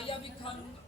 दवाइयाँ भी खा लूंगा।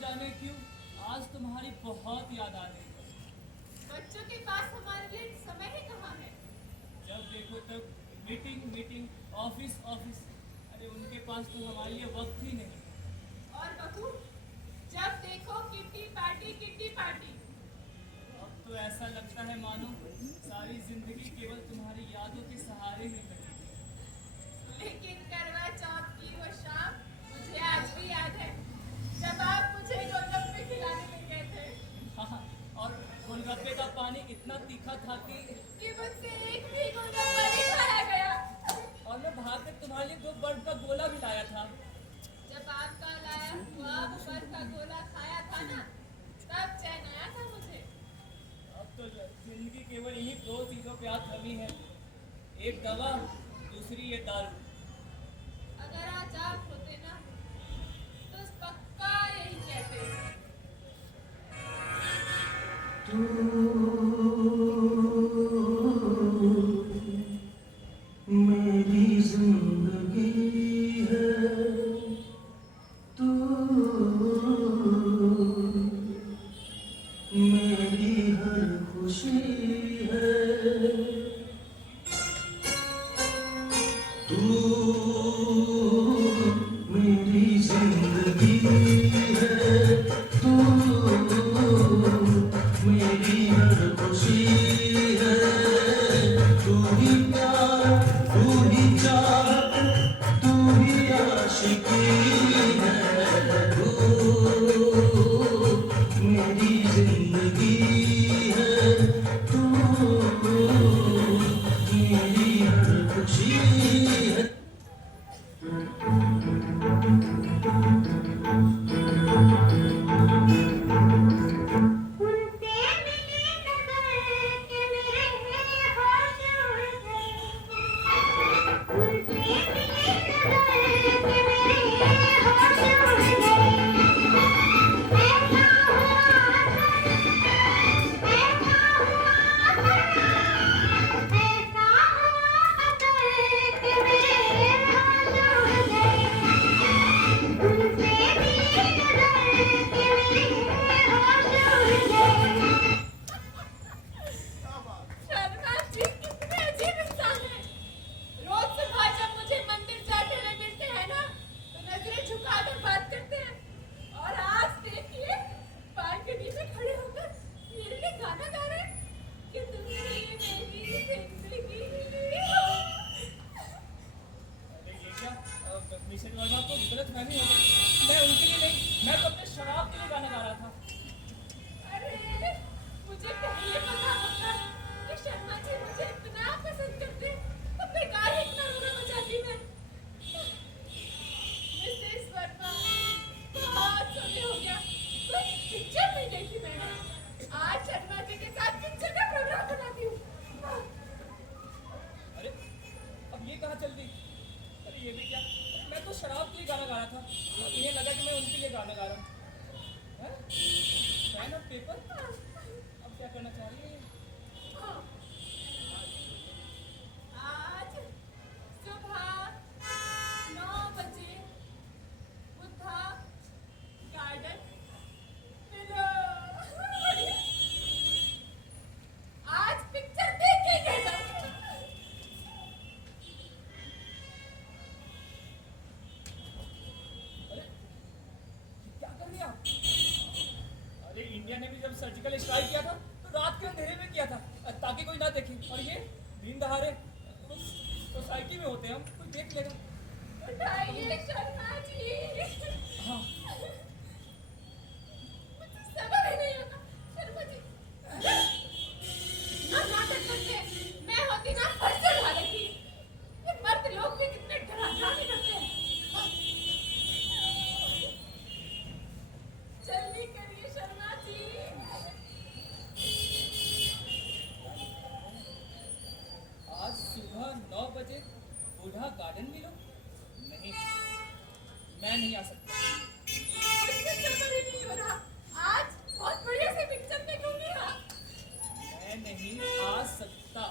जाने क्यों आज तुम्हारी बहुत याद आ रही है। बच्चों के पास हमारे लिए समय ही कहाँ है। जब देखो तब मीटिंग मीटिंग, ऑफिस ऑफिस। अरे उनके पास तो हमारे लिए वक्त ही नहीं। और बहू, जब देखो किट्टी पार्टी किट्टी पार्टी। अब तो ऐसा लगता है मानो सारी जिंदगी केवल तुम्हारी यादों के सहारे ही कटेगी। लेकिन करवा चौथ की वो शाम मुझे आज भी याद है, जब आप मुझे गोलगप्पे खिलाने ले गए थे। हाँ, और गोलगप्पे का पानी इतना तीखा था कि मुझसे एक भी गोलगप्पा नहीं खाया गया। और मैं भाग कर तुम्हारे लिए 2 बर्फ का गोला भी लाया था। जब आपका लाया हुआ बर्फ का गोला खाया था ना, तब चैन आया था मुझे। अब तो जिंदगी केवल इन्हीं 2 चीजों पे आज थमी है, एक दवा, दूसरी ये दारू। अगर आज आप होते ना तो पक्का यही कहते। मेरी जिंदगी है तू, मेरी हर खुशी है तू, मेरी जिंदगी है तू, मेरी हर खुशी है। तू ही प्यार, तू ही चाहत, तू ही आशिकी है तू, मेरी जिंदगी है तू, मेरी हर खुशी है। शर्मा जी कितने अजीब इंसान हैं। रोज सुबह जब मुझे मंदिर जाते हुए मिलते हैं ना, तो नजरें झुकाकर बात करते हैं। और आज देखिए बालकनी में खड़े होकर मेरे लिए गाना गा रहे हैं कि तुमने मेरी जिंदगी हो। अरे ये क्या मिशन वर्मा को गलत फहमी हो गई। मैं उनके लिए नहीं, मैं तो अपने शराब के लिए गाना गा रहा था। अरे मुझे पहले पता होता कहाँ चल दी? अरे ये भी क्या? मैं तो शराब के लिए गाना गा रहा था। इन्हें लगा कि मैं उनके लिए गाना गा रहा हूँ। हैं? पेन और पेपर? अब क्या करना चाह रही है ये? आज सुबह 9 बजे बुद्धा गार्डन मिलो। आज पिक्चर देखेंगे सब। अरे क्या कर रही आप? अरे इंडिया ने भी जब सर्जिकल स्ट्राइक किया था तो रात के अंधेरे में किया था ताकि कोई ना देखे। और ये दिन दहाड़े उस सोसाइटी में होते हैं हम, कोई देख लेगा। उठाइए शर्मा जी। हाँ मुझे समझ ही नहीं आता शर्मा जी। आप नाटक करते हैं। मैं होती ना फट से उठा लेती। ये मर्द लोग भी कितने डरावने करते हैं। जल्दी करिए शर्मा जी। आज सुबह 9 बजे बूढ़ा गार्डन मिलो? नहीं, मैं नहीं आ सकता। मुझे समझ ही नहीं हो रहा। आज बहुत बढ़िया से पिक्चर देखूंगी। हाँ मैं नहीं आ सकता।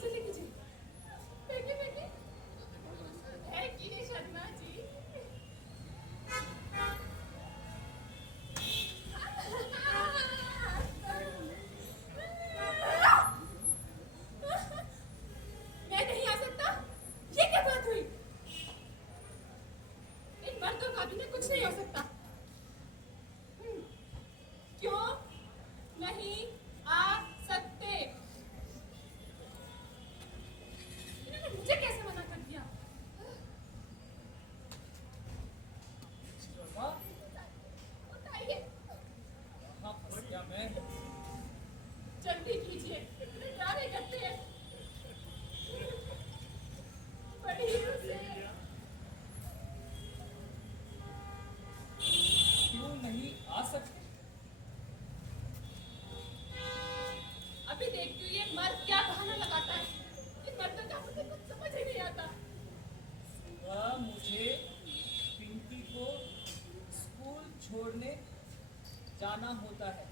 जल्दी कीजिए। फेंकिए फेंकिए। फेंकिए शर्मा जी। मैं नहीं आ सकता। ये क्या बात हुई? इन मर्दों का भी ना कुछ नहीं हो सकता। क्यों नहीं आ सकते? इन्होंने मुझे कैसे मना कर दिया? शर्मा, बताइए। कहाँ फंस गया मैं? जल्दी कीजिए। इतने ड्रामे करते हैं। पढ़िए उसे। क्यों नहीं आ सकते? अभी देखती हूँ ये मर्द क्या बहाना लगाता है। इन मर्दों का मुझे कुछ समझ ही नहीं आता। सुबह मुझे पिंकी को स्कूल छोड़ने जाना होता है।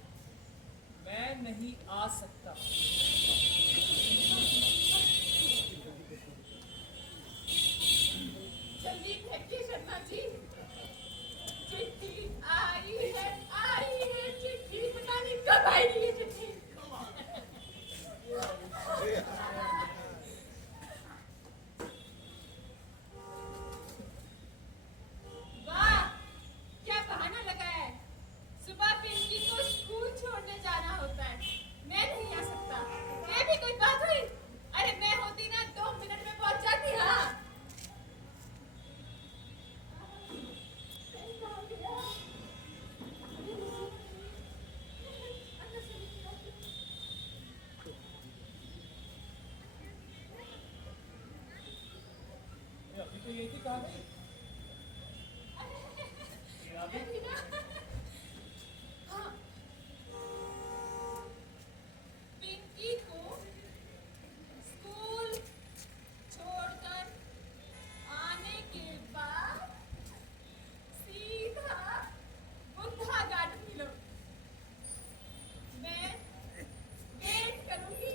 मैं नहीं आ सकता। जल्दी फेंकिए शर्मा जी। चिट्ठी आई है चिट्ठी। पता नहीं कब आएगी ये चिट्ठी। वाह क्या बहाना लगा है। सुबह पिंकी को स्कूल छोड़ने जाना होता है। मैं नहीं आ सकता। ये भी कोई बात हुई? अरे मैं होती ना 2 मिनट में पहुंच जाती। हाँ ये अभी तो यही थी, कहाँ गई? ये आ गई। हाँ पिंकी को स्कूल छोड़कर आने के बाद सीधा बुद्धा गार्डन मिलो। मैं वेट करूंगी।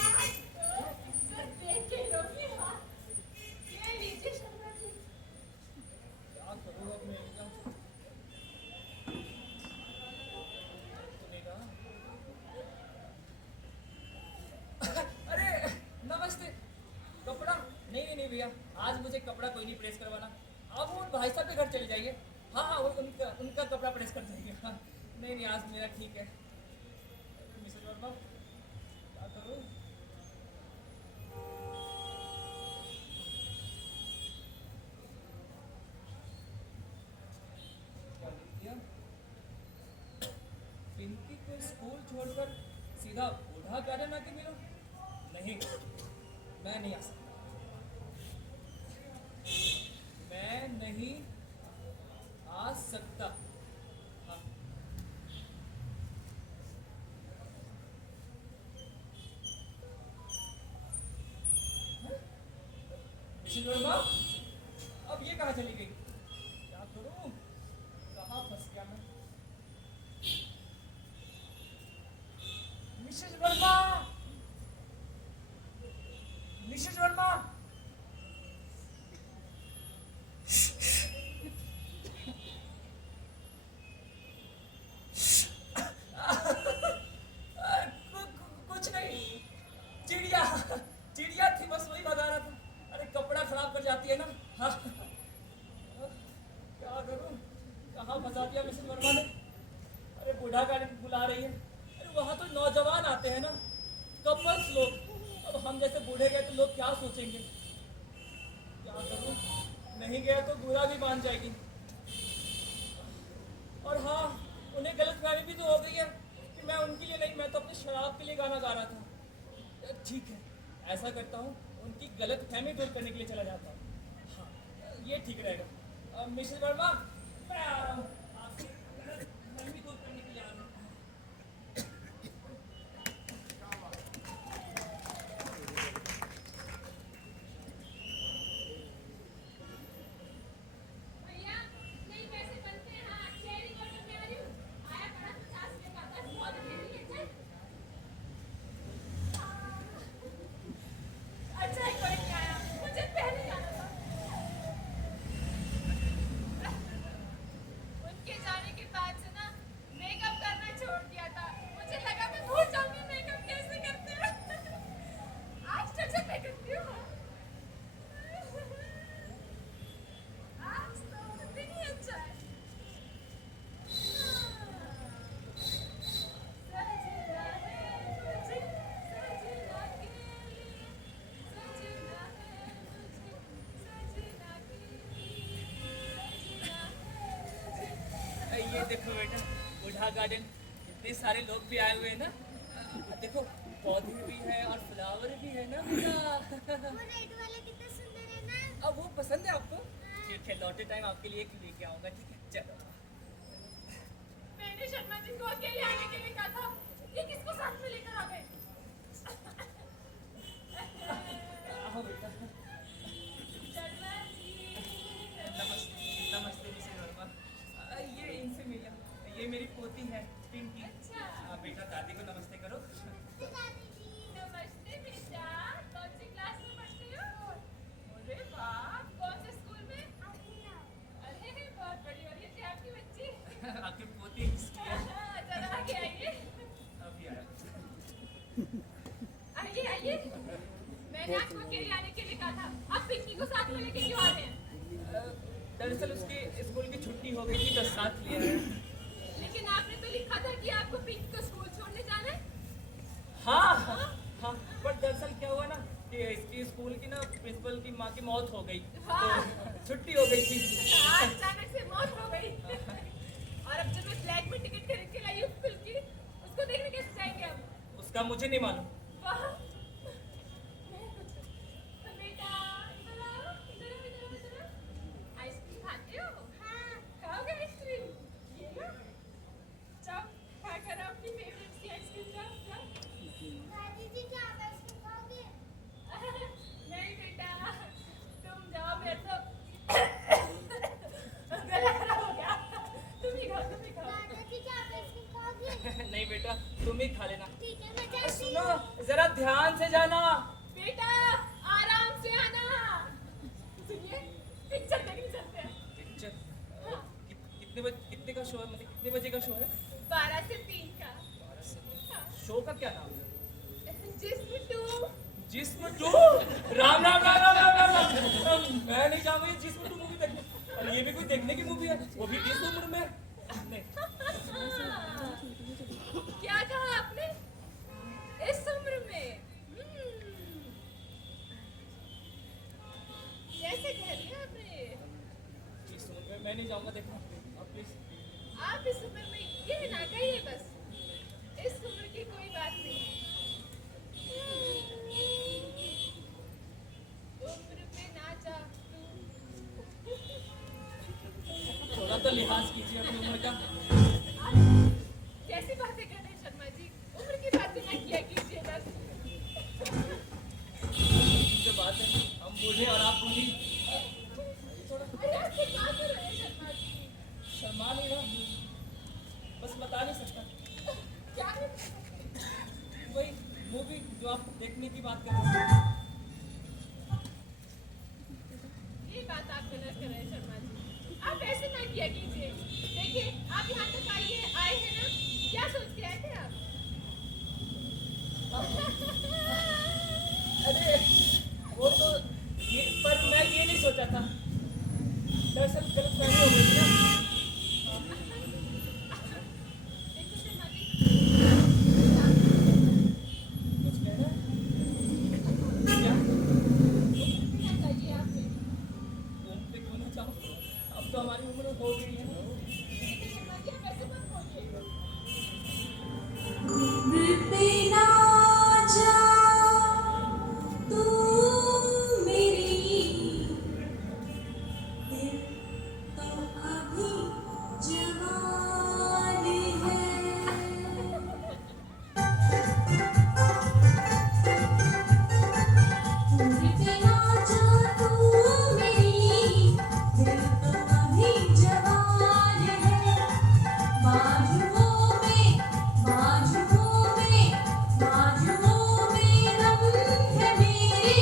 आज तो पिक्चर देख के लोगी। हाँ ये लीजिए शर्मा जी। क्या करूँ अब मैं एकदम सुनेगा। अरे नमस्ते। कपड़ा नहीं भैया, आज मुझे कपड़ा कोई नहीं प्रेस करवाना। आप वो भाई साहब के घर चले जाइए। हाँ हाँ, वो उनका कपड़ा प्रेस कर देंगे। हाँ नहीं आज मेरा ठीक है। मिसेज वर्मा, क्या करूँ? क्या लिख दिया? पिंकी को स्कूल छोड़कर सीधा बूढ़ा गार्डन आके मिलो? नहीं, मैं नहीं आ सकता। मैं नहीं आ सकता। हाँ मिसेस वर्मा, अब ये कहाँ चली गई? क्या करूं? कहाँ फंस गया मैं? मिसेस वर्मा, मिसेस वर्मा, कुछ नहीं, चिड़िया चिड़िया थी, बस वही भगा रहा था। अरे कपड़ा खराब कर जाती है ना। हाँ, क्या करूं? कहाँ फंसा दिया मिसेस वर्मा ने? अरे बूढ़ा गार्डन बुला रही है। अरे वहाँ तो नौजवान आते हैं ना, कपल्स लोग। अब हम जैसे बूढ़े गए तो लोग क्या सोचेंगे? क्या करूं? नहीं गया तो बुरा भी मान जाएगी। और हाँ, उन्हें गलतफहमी भी तो हो गई है कि मैं उनके लिए नहीं, मैं तो अपनी शराब के लिए गाना गा रहा था। ठीक है, ऐसा करता हूँ, उनकी गलतफहमी दूर करने के लिए चला जाता हूँ। हाँ, ये ठीक रहेगा। मिसेस वर्मा, मैं आ रहा हूँ, आपसे गलतफहमी दूर करने के लिए आ रहा हूँ। भैया नहीं पैसे बनते हैं। हाँ शेयरिंग ऑर्डर में आ रही हूँ। आया बड़ा 50 रुपए का 10 बहुत मेरे लिए चल। अच्छा ही कोई नहीं आया, मुझे पहले जाना था। उनके जाने के बाद से ना मेकअप करना छोड़ दिया था। मुझे लगा मैं भूल जाऊंगी मेकअप कैसे करते हैं। आज तक से मैं करती हूँ। आज तो दिन ही अच्छा है। सजना है मुझे, सजना के लिए, सजना है मुझे, सजना के लिए, सजना है मुझे। ये देखो बेटा, बूढ़ा गार्डन, इतने सारे लोग भी आए हुए हैं ना। देखो पौधे भी हैं और फ्लावर भी है ना बेटा। वो रेड वाला कितना सुंदर है ना। अब वो पसंद है आपको? ठीक है, लौटे टाइम आपके लिए एक लेके आऊंगा। ठीक है, चलो। मैंने शर्मा जी को अकेले आने के लिए कहा था, ये किसको साथ में लेकर आ गए? आओ बेटा। शर्मा जी नमस्ते, नमस्ते मिसेस वर्मा। ये इनसे मिला, ये मेरी पोती है पिंकी। अच्छा। बेटा दादी को नमस्ते करो। दादी जी। नमस्ते बेटा, कौन सी क्लास में पढ़ते हो? अरे वाह, कौन से स्कूल में? अरे बहुत बड़ी हो रही है आपकी बच्ची। आपकी पोती किसकी है? जरा आगे आइए, अभी आया। आइए आइए। मैंने आपको अकेले आने के लिए कहा था, आप पिंकी को साथ में लेके क्यों आ रहे हैं? दरअसल उसकी स्कूल की छुट्टी हो गई थी तो साथ लिया है। लेकिन आपने तो लिखा था कि आपको पिंकी को स्कूल छोड़ने जाना है। हाँ हाँ हाँ, पर दरअसल क्या हुआ ना कि इसकी स्कूल की ना प्रिंसिपल की माँ की मौत हो गई, तो छुट्टी हो गई थी। आज अचानक से मौत हो गई। और अब जब मैं फ्लैग में टिकट खरीद के लाई हूँ फिल्म की, उसको देखने कैसे जाएंगे हम? उसका मुझे नहीं मालूम। वाह। तो बेटा इधर आओ, इधर आओ, इधर आओ, इधर आओ। आइसक्रीम खाते हो? हाँ। खाओगे आइसक्रीम? ये लो। जाओ खा कर आओ अपनी फेवरेट सी आइसक्रीम। जाओ जाओ। दादी जी क्या आप आइसक्रीम खाओगे? नहीं बेटा, तुम जाओ, मेरे तो गला खराब हो गया। तुम ही खाओ, तुम ही खाओ। दादाजी क्या आप आइसक्रीम खाओगे? नहीं बेटा, तुम ही खा लेना। ठीक है मैं जाती सुनो, हूँ। जरा ध्यान से जाना। बेटा आराम से आना। सुनिए, पिक्चर देखने चलते हैं। पिक्चर कितने का शो है? मतलब कितने बजे का शो है? 12 से 3 का। शो का क्या नाम है? जिस्म 2। जिस्म 2। राम राम राम राम राम राम राम। मैं नहीं जाऊंगा ये जिस्म 2 मूवी देखने। और ये भी कोई देखने की मूवी है, वो भी इस उम्र में? नहीं। क्या कहा आपने? इस उम्र में? कैसे कह रही हैं आपने? इस उम्र में मैं नहीं जाऊंगा देखना। आप प्लीज। आप इस उम्र में ये ना कहिए बस। इस उम्र की कोई बात नहीं। उम्र पे ना जा तू। थोड़ा तो लिहाज कीजिए अपनी उम्र का। आप कैसी बातें कर रहे हैं शर्मा जी? उम्र की बातें ना किया कीजिए बस। जो बात है, हम बूढ़े और आप बूढ़ी देखने की बात कर रहे हैं। ये बात आप गलत कर रहे हैं शर्मा जी। आप ऐसे ना किया कीजिए। देखिए आप यहाँ तक आए हैं ना, क्या सोच के आए थे आप? अरे वो तो पर मैं ये नहीं सोचा था, दरअसल गलतफहमी हो गई थी ना। देखो शर्मा जी, कुछ कह रहा है क्या? क्या चाहिए आपसे? फोन पे क्यों ना चाहूँ, अब तो हमारी उम्र हो गई है ना। देखिए शर्मा जी, आप ऐसे मत बोलिए। बिना जा तू मेरी दिल तो अभी जवान है बिना जा तू मेरी दिल तो अभी जवान है बाजुओं में बाजुओं में दम है मेरे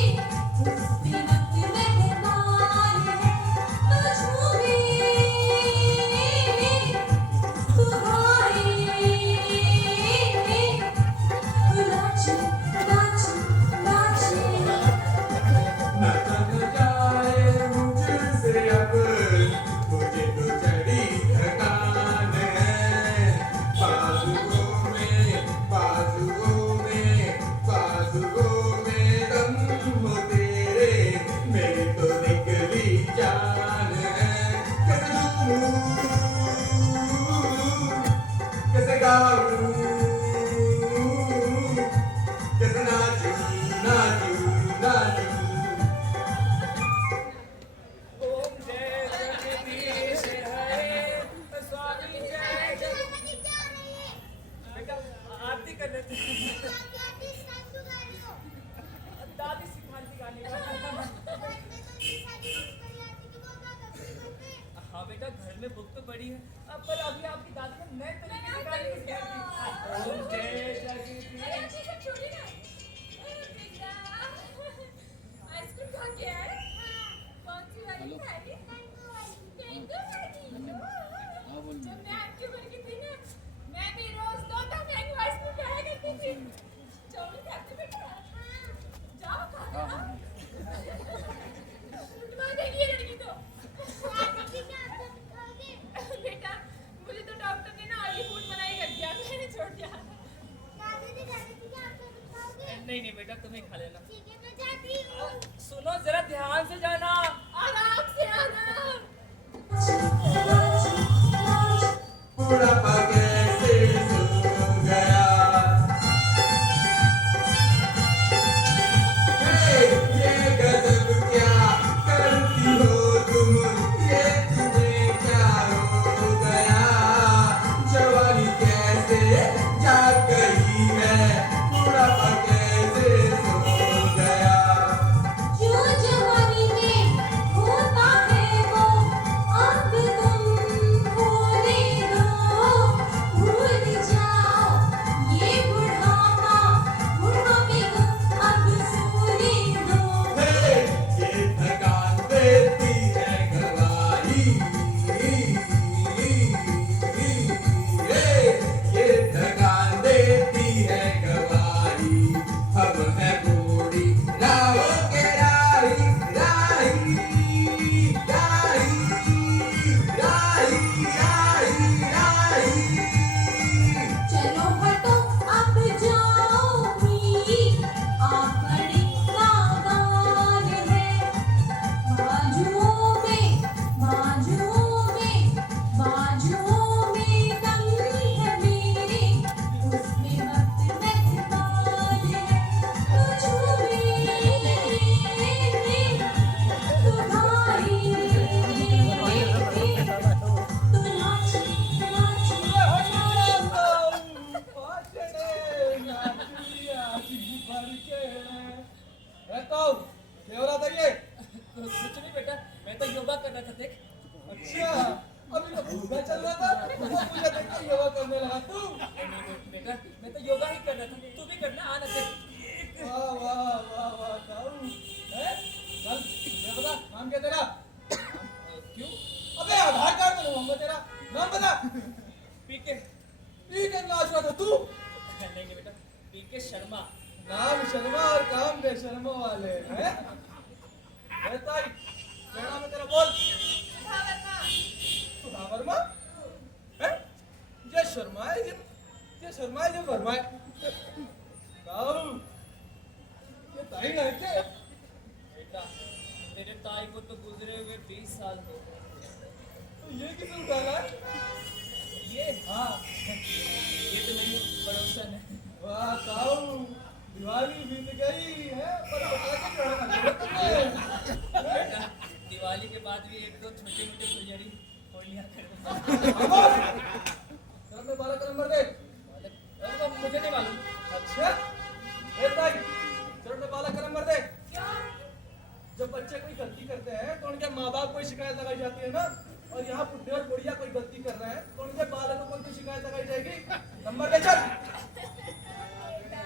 उस वक्त मेहमान है तुझ में तू आए तू नाचे नाचे नाचे न थक जाए मुझसे अब मुझे तो चढ़ी थकान है बाजुओं में दम हो तेरे मेरी तो निकली जान है कैसे झूमूं कैसे गाऊं कैसे नाचूं ओम जय जगदीश हरे, स्वामी जय जय। दादाजी क्या हो रही है? बेटा आरती कर लेते हैं। आप इस टाइम क्यों गा रही हो? दादी सिखाती गाने का। घर में तो इतनी सारी बुक्स पड़ी आती थी, वो क्या करती थी घर पे? हाँ बेटा, घर में बुक तो पड़ी है, अब पर अभी आपकी दादी ने नए तरीके से गाने की सिखाई। ओम जय जगदीश। अरे आप ये सब छोड़िए ना। बेटा, आइसक्रीम खा के आए? कौन सी वाली खाई? मैंगो वाली। जब मैं आपकी उम्र की थी ना, मैं भी रोज 2 मैंगो आइसक्रीम खाया करती थी। चाउमीन खाते बेटा? जाओ खा लो। उठवा देगी ये लड़की तो। दादाजी क्या आप सब खाओगे? बेटा, मुझे तो डॉक्टर ने ना ऑयली फूड मना ही कर दिया, मैंने छोड़ दिया। दादाजी क्या आप सब खाओगे? नहीं बेटा, तुम ही खा लेना। ठीक है, मैं जाती हूँ। सुनो जरा ध्यान से जाना। आराम से आना। बुढ़ापा कैसे सो गया हे ये गजब क्या करती हो तुम ये तुम्हें क्या हो गया जवानी कैसे जाग गई है बुढ़ापा कैसे सो गया जो जवानी में होता है वो अब तुम होने दो भूल जाओ ये बुढ़ापा बुढ़ापे को अब सोने दो हे ये थकान देती है गवाही ये थकान देती है गवाही हम है बूढ़ी राहों के राही राही राही राही राही राही चलो हटो अब जाओ भी आप बड़े नादान है बाजुओं में दम है मेरे उसमें वक्त मेहमान है तुझ में तू भाई तू नाच कुछ नहीं बेटा, मैं तो योगा कर रहा था। देख अच्छा अभी तो भूखा चल रहा था वो मुझे देख के योगा करने लगा तू नहीं बेटा, मैं तो योगा ही कर रहा था, तू भी करना। आना देख, वाह वाह वाह वाह ताऊ हैं? चल ये बता नाम क्या तेरा? क्यों? अबे आधार कार्ड में नाम तेरा नाम बता। पीके। ठीक है नाच रहा था तू। नहीं नहीं बेटा, पीके शर्मा। नाम शर्मा और काम बेशर्मा वाले हैं। ताई क्या नाम है तेरा बोल। सुधा वर्मा। सुधा वर्मा हैं? ये शर्मा है ये वर्मा है। ताऊ ये ताई है क्या? बेटा तेरे ताई को तो गुजरे हुए 20 साल हो गए। तो ये किसे उठा रहा है? ये हाँ ये तो मेरी पड़ोसन है। वाह ताऊ दिवाली बीत गई है पर पटाखे चढ़ाना जरूरत है। बेटा दिवाली के बाद भी एक दो छोटे मोटे फुलझड़ी फोड़ लिया कर। सर में 12 का नंबर दे। मुझे नहीं मालूम। अच्छा ए भाई सर में 12 का नंबर दे। क्यों? जब बच्चे कोई गलती करते हैं तो उनके माँ बाप को शिकायत लगाई जाती है ना, और यहाँ बुढ़े और बुढ़िया कोई गलती कर रहे हैं तो उनके बालकों को उनकी शिकायत लगाई जाएगी। नंबर दे चल। बेटा,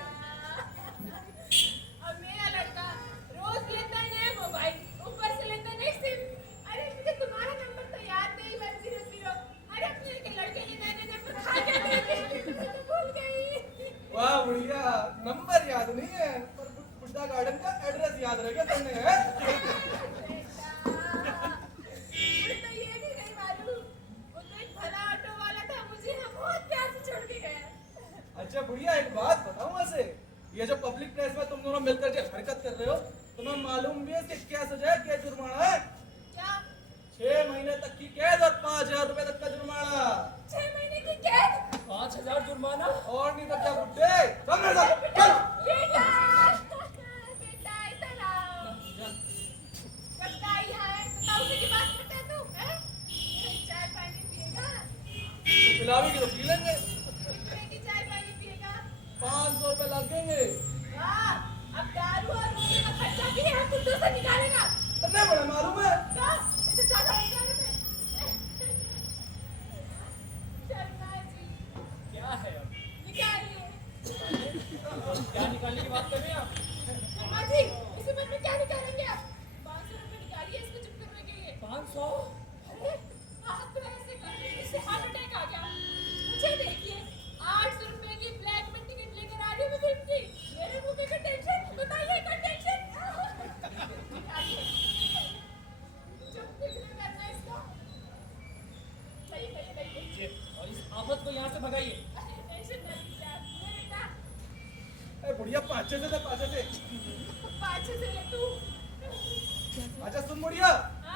अब मेरा लड़का रोज लेता है नया मोबाइल, ऊपर से लेता है सिम। अरे मुझे तुम्हारा नंबर तो याद नहीं, 100। अरे अपने के लड़के के नए नंबर खा के मैं तो भूल गई। वाह बुढ़िया नंबर याद नहीं है पर बुड्ढा गार्डन का एड्रेस याद रह गया तुमने है? मुझे तो ये भी नहीं मालूम, वो तो एक भला ऑटो वाला था, मुझे यहाँ बहुत प्यार से छोड़ के गया। अच्छा बुढ़िया एक बात बताऊं वैसे, ये जो पब्लिक प्लेस में तुम दोनों मिलकर जो हरकत कर रहे हो तुम्हें मालूम भी है कि क्या सजा है क्या जुर्माना है? क्या? 6 महीने तक की कैद और 5000 रुपए तक का जुर्माना। 6 महीने की कैद? 5000 जुर्माना? और नहीं तो क्या बुड्ढे चल मेरे साथ चल। बेटा, बेटा इधर आओ। जब ताई यहाँ है तो ताऊ से की बात करता है तू, हैं? चाय पानी पिएगा? तो पिलावेगी तो पी लेंगे। कितने की चाय पानी पिएगा? 500 रुपए लगेंगे। वाह, अब दारू और रोटी का खर्चा भी हम कुत्तों से निकालेगा। इतने बड़े मालूम है? तो इसे ज्यादा निकाले में। शर्मा जी, क्या है अब? निकालिए। क्या निकालने की बात कर रहे हैं आप? शर्मा जी, इस उम्र में क्या निकालेंगे आप? 500 रुपए निकालिए इसको चुप करने के लिए। 500? अरे, आप तो ऐसे कर रहे हैं जिससे हार्ट अटैक आ गया। मुझे देखिए, 800 रुपए की ब्लैक में टिकट लेकर आ रही हूँ मैं फिल्म की। मेरे मुंह पे का टेंशन, बताइए का टेंशन। चुप किसने करना इसको? सही। और इस आफत को यहाँ से भगाइए। अरे, टेंशन न लीजिए आप, बेटा। ए बुढ़िया 500 से दे 500 से। पाछे से ले तू। अच्छा सुन बुढ़िया,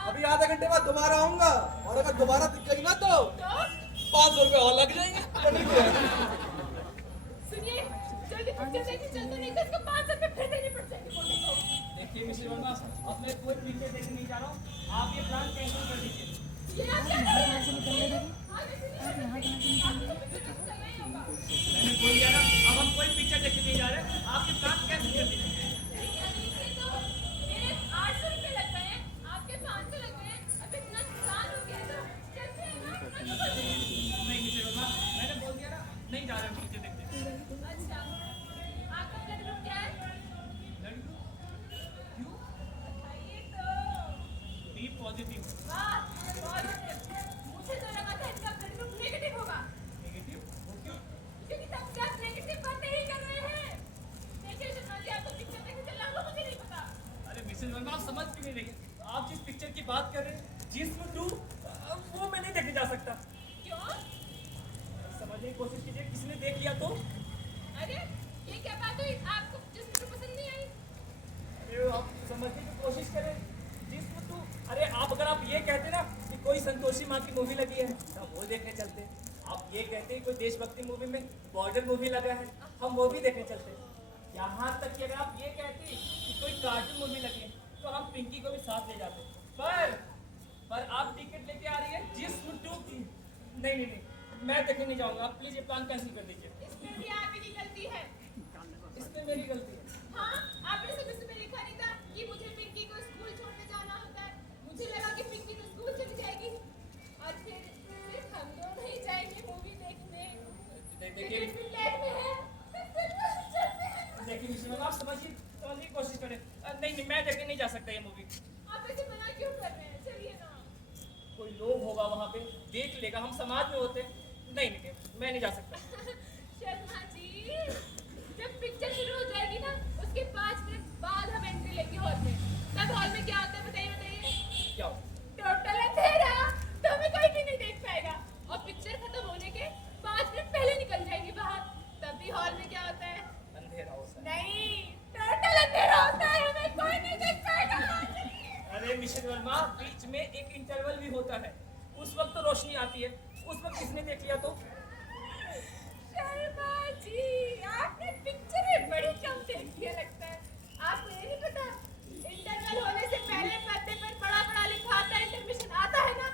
अभी आधे घंटे बाद दोबारा आऊंगा और अगर दोबारा दिख गई ना तो तो 500 रुपए और लग जाएंगे। सुनिए, जल्दी पिक्चर देखने चलते नहीं तो इसको 500 रुपए फिर देने पड़ जाएंगे मोटे को। देखिए मिस्टर वर्मा, अब मैं कोई पिक्चर देखने नहीं जा रहा हूँ। आप ये प्लान कैंसिल कर दीजिए। ये आप क्या कर रहे हैं? आगे सुनिए, आपको तो पिक्चर देखना चलना ही होगा। मैंने बोल दिया ना, अब हम कोई पिक्चर देखने नहीं जा रहे। आप ये प्लान कैंसिल कर दीजिए। मेरे 800 रुपए लग गए हैं, आपके 500 लग गए हैं। अब इतना नुकसान हो गया तो चलते हैं ना? नहीं मिस्टर वर्मा, मैंने बोल दिया ना, नहीं जा रहे हम पिक्चर देखने। अच्छा, आपका ब्लड ग्रुप क्या है? लड़ी क्यों? बताइए तो। B positive. वाह, पॉजिटिव। मुझे तो लगा था इसका ब्लड ग्रुप नेगेटिव होगा, नेगेटिव? वो क्यों? क्योंकि तब से आप नेगेटिव बातें ही कर रहे हैं। देखिए शर्मा जी, आपको पिक्चर देखने चलना होगा, मुझे नहीं पता। अरे मिसेस वर्मा, आप समझ क्यों नहीं रही? आप जिस पिक्चर की बात कर रहे हैं, जिस्म 2, वो मैं नहीं देखने जा सकता। क्यों? समझने की कोशिश कीजिए, किसी ने देख लिया तो? अरे, ये क्या बात हुई? आपको जिसम तो पसंद नहीं आई? अरे आप समझने की कोशिश करें, जिस्म 2। अरे अगर आप ये कहते ना कि कोई संतोषी माँ की मूवी लगी है तो वो देखने चलते। आप ये कहते हैं कोई देशभक्ति मूवी में बॉर्डर मूवी लगा है, हम वो भी देखने चलते। यहाँ तक कि अगर आप ये कहते कि कोई कार्टून मूवी लगी है तो हम पिंकी को भी साथ ले जाते। पर आप टिकट लेके आ रही है जिस्म 2 की। नहीं, मैं देखने नहीं जाऊंगा। आप प्लीज ये प्लान कैंसिल कर दीजिए। इसमें भी आप ही की गलती है। इसमें मेरी गलती है? हाँ, आपने समय समय लिखा नहीं था कि मुझे पिंकी को स्कूल छोड़ने जाना होता है। मुझे लगा कि पिंकी तो स्कूल चली जाएगी और फिर सिर्फ हम दोनों ही जाएंगे मूवी देखने। देखिए टिकट भी ब्लैक में है। चलते हैं। मिस्टर वर्मा, आप समझिए सकता ये मूवी। आप ऐसे मना क्यों कर रहे हैं? चलिए ना। कोई लोग होगा वहाँ पे, देख लेगा, हम समाज में होते हैं। नहीं नहीं, मैं नहीं जा सकता। शर्मा जी, जब पिक्चर शुरू हो जाएगी ना, उसके 5 मिनट बाद हम एंट्री लेंगे हॉल में। तब हॉल में क्या होता है बताइए बताइए। क्या हो? टोटल अंधेरा, तो हमें कोई भी नहीं देख पाएगा। और पिक्चर खत्म होने के 5 मिनट पहले निकल जाएंगे बाहर। तब भी हॉल में क्या होता है? अंधेरा होता है। नहीं, टोटल अंधेरा होता है, हमें कोई नहीं देख पाएगा। अरे मिशन वर्मा, बीच में एक इंटरवल भी होता है, उस वक्त तो रोशनी आती है। उस वक्त किसने देख लिया तो? शर्मा जी, आपने पिक्चर में बड़ी कम देखी है लगता है। आपको ये नहीं पता, इंटरवल होने से पहले पर्दे पर बड़ा बड़ा लिखा आता है, इंटरमिशन आता है ना।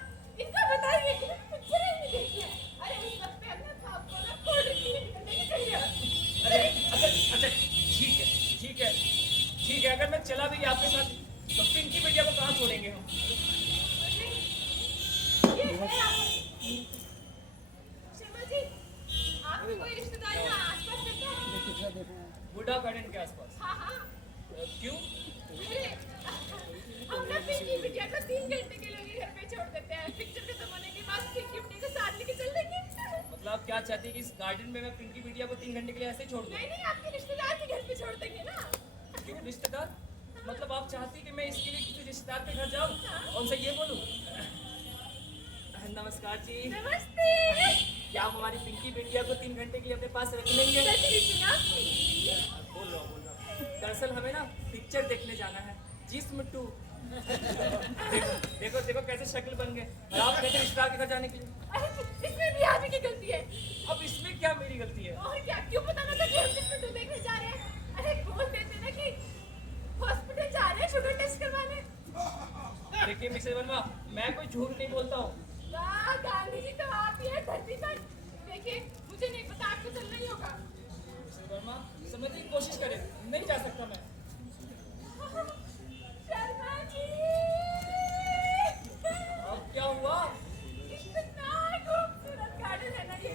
इनको बताइए कि पिक्चर ही नहीं देखी है। अरे उस वक्त पे हमने आपको ना कोल्ड ड्रिंक भी निकलने के चाहिए। अरे अच्छा ठीक है ठीक है ठीक है, अगर मैं चला भी आपके साथ तो पिंकी बिटिया को कहाँ छोड़ेंगे हम? ये है आप। शर्मा जी, आपके कोई रिश्तेदार यहाँ आसपास रहता है? बुढ़ा गार्डन के आसपास। हाँ हाँ। क्यों? अरे, हम ना पिंकी बिटिया को 3 घंटे के लिए घर पे छोड़ देते हैं। पिक्चर खत्म होने के बाद पिंकी बिटिया को साथ लेके चल देंगे। मतलब आप क्या चाहती है कि इस गार्डन में मैं पिंकी बिटिया को 3 घंटे के लिए ऐसे ही छोड़ दूँ? नहीं नहीं, आपके रिश्तेदार के घर पे छोड़ देंगे ना। क्यों रिश्तेदार? मतलब आप चाहती कि मैं इसके लिए किसी रिश्तेदार के घर जाऊँ और उनसे ये बोलूँ, नमस्कार जी, नमस्ते। क्या आप हमारी पिंकी बिटिया को 3 घंटे के लिए अपने पास रख लेंगे? कैसी सुना? बोल रहा हूँ। दरअसल हमें ना पिक्चर देखने जाना है, जिस्म 2। देखो देखो कैसे शक्ल बन गए, और आप कहते हैं रिश्तेदार के घर जाने के लिए। अरे, इसमें भी आप ही की गलती है। अब इसमें क्या मेरी गलती है? और क्या, क्यों बताना था कि हम जिसमें तो देखने जा रहे हैं? अरे बोल देते ना कि हॉस्पिटल जा रहे हैं शुगर टेस्ट करवाने। देखिए मिसेस वर्मा, मैं कोई झूठ नहीं बोलता हूँ। वाह, गांधी जी तो आप ही हैं धरती पर। देखिए, मुझे नहीं पता, आपको चलना ही होगा। मिसेस वर्मा, समझने की कोशिश करें, नहीं जा सकता मैं। शर्मा जी, अब क्या हुआ? कितना खूबसूरत गार्डन है ना ये।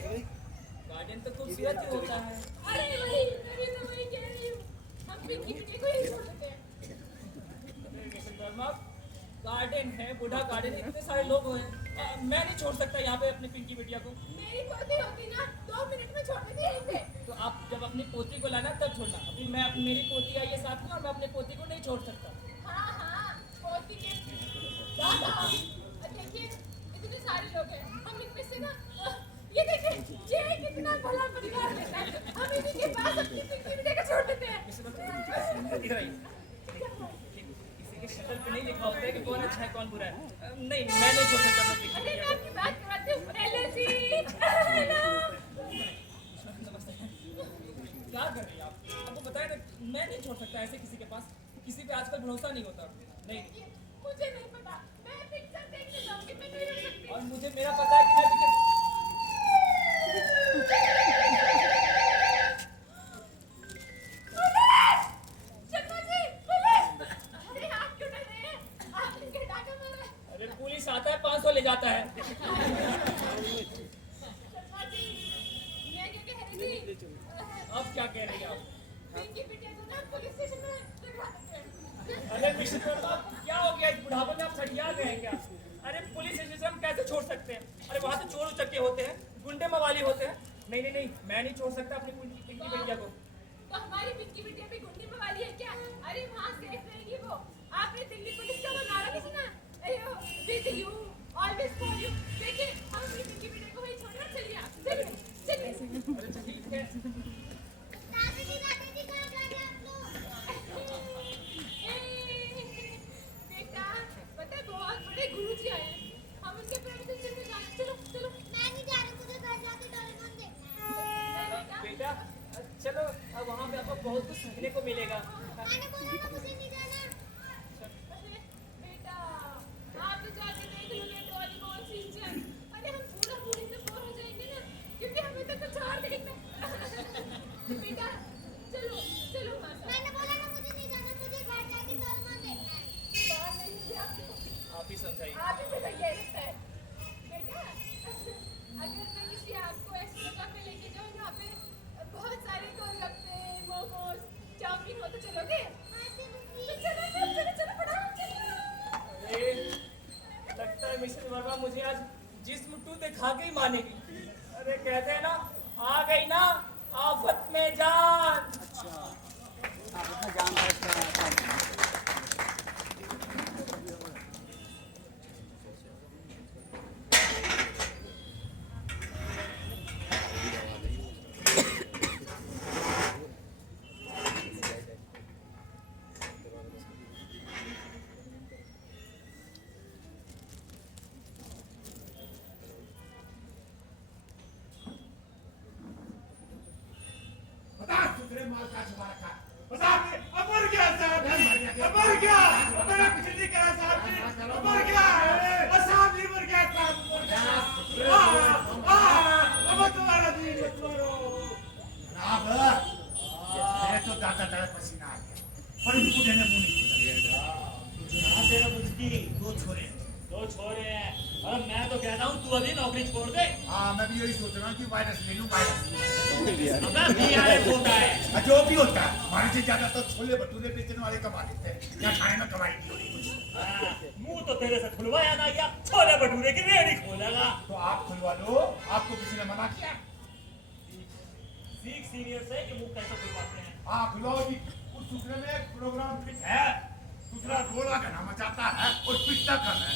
गार्डन तो खूबसूरत ही होता है। अरे वही, मैं भी तो वही कह रही हूँ। हम पिंकी बिटिया को यही छोड़ देते हैं। मिसेस वर्मा, गार्डन है, बूढ़ा गार्डन, इतने सारे लोग हैं, मैं नहीं छोड़ सकता यहाँ पे अपनी पिंकी बिटिया को। मेरी पोती होती ना 2 मिनट में छोड़ देती यहीं पे। तो आप जब अपनी पोती को लाना तब छोड़ना। अभी मेरी पोती आई है साथ में और मैं अपने पोती को नहीं छोड़ सकता। हाँ हाँ, पोती के दादा। देखिए, इतने सारे लोग हैं, हम इनमें से ना ये देखिए, ये कितना भला परिवार लेता है। हम इन्हीं के पास अपनी पिंकी बिटिया को छोड़ देते हैं। मिसेस वर्मा, इधर आइए। किसी की शक्ल पे नहीं लिखा होता है कि कौन अच्छा है कौन बुरा है। नहीं, मैं नहीं छोड़ सकता अपनी पिंकी अरे बिटिया मैं आपकी बात करवाती हूँ। हेलो जी, हेलो। को। नमस्ते। क्या कर रही हैं आप? आपको बताया ना, मैं नहीं छोड़ सकता ऐसे किसी के पास। किसी पे आजकल भरोसा नहीं होता। नहीं, मुझे नहीं पता, मैं पिक्चर देखने जाऊंगी, मैं नहीं रुक सकती। और मुझे मेरा पता है कि मैं पिक्चर शर्मा जी, पुलिस! अरे आप क्यों डर रहे हैं? आप इनके डाका मारा है। अरे पुलिस आता है 500 ले जाता है। शर्मा जी, मैं क्या कह रही थी? अब क्या कह रही हैं आप? पिंकी बिटिया को ना पुलिस स्टेशन में दिखा देते हैं। अरे मिस्टर वर्मा, आपको क्या हो गया? इस बुढ़ापे में आप सठिया गए हैं क्या? अरे पुलिस स्टेशन हम कैसे छोड़ सकते हैं? अरे वहाँ तो चोर उचक्के होते हैं, गुंडे मवाली होते हैं। नहीं नहीं नहीं, मैं नहीं छोड़ सकता अपनी पिंकी बिटिया को। तो हमारी पिंकी बिटिया भी गुंडी में वाली है क्या? अरे वहाँ सेफ रहेगी वो। आपने दिल्ली पुलिस का वो नारा नहीं सुना? With you, always for you. देखिए, हम अपनी पिंकी बिटिया को वहीं छोड़ना। चलिए आप, चलिए चलिए। अरे ठीक है। दादाजी दादाजी कहाँ जा रहे हैं आप लोग? बेटा, पता है बहुत बड़े गुरुजी आए हैं। हम उनके परमिशन से जाना। चलो चलो। मैं नहीं जा रही, मुझे घर जाके डोरेमोन देखना है। बेटा चलो, अब वहाँ पे आपको बहुत कुछ सीखने को मिलेगा। मैंने बोला ना मुझे नहीं जाना। अरे बेटा, आप तो जाके देख लो ना डोरेमोन, शिनचैन। अरे हम पूरा मूवी से बोर हो जाएंगे ना, क्योंकि हमें तो कुछ और देखना है। बेटा चलो चलो वहाँ से। मैंने बोला ना मुझे नहीं जाना, मुझे घर जाके डोरेमोन देखना है। बात नहीं थी आपको। आप ही समझाइए। आप ही मुझे ये लगता है। बेटा, अगर मैं किसी आपको ऐसी जगह पे लेके जाऊँ जहाँ पे बहुत सारे गोलगप्पे, मोमोज, चाउमीन हो तो चलोगे? हाँ, चलो तो चलो चलो चलो चलो, फटाफट। दिखा के ही मानेगी। अरे कहते हैं ना, आ गई ना आफत में जान। बता दूसरे माल का छुपा रखा है। बता अमर गया साहब, अमर गया, मैंने कुछ नहीं कहा साहब जी, अमर गया, साहब जी मर गया साहब, अमर तुम्हारा जी मत मारो। जनाब, मेरे तो दादा दादा पसीना आ गया, पर इनको देने मुंह नहीं खुला। जनाब तेरा मुझकी दो छोरे हैं। और मैं तो कहता हूँ तू अभी नौकरी छोड़ दे। हाँ, मैं भी यही सोच रहा हूँ कि वायरस ले लूँ, वायरस। अबे VRF होता है। जो भी होता है, हमारे से ज्यादा तो छोले भटूरे बेचने वाले कमा लेते हैं, या खाने में कमाई नहीं होती कुछ। हाँ, मुंह तो तेरे से खुलवा याद आ गया, छोले भटूरे की रेहड़ी खोलेगा। तो आप खुलवा लो, आपको किसी ने मना किया? सीख सीनियर से कि मुंह कैसे खुलवाते हैं। हाँ, खुलवाओ जी। उस दूसरे में एक प्रोग्राम फिट है, दूसरा रोड़ा करना मचाता है और पिटता कम है।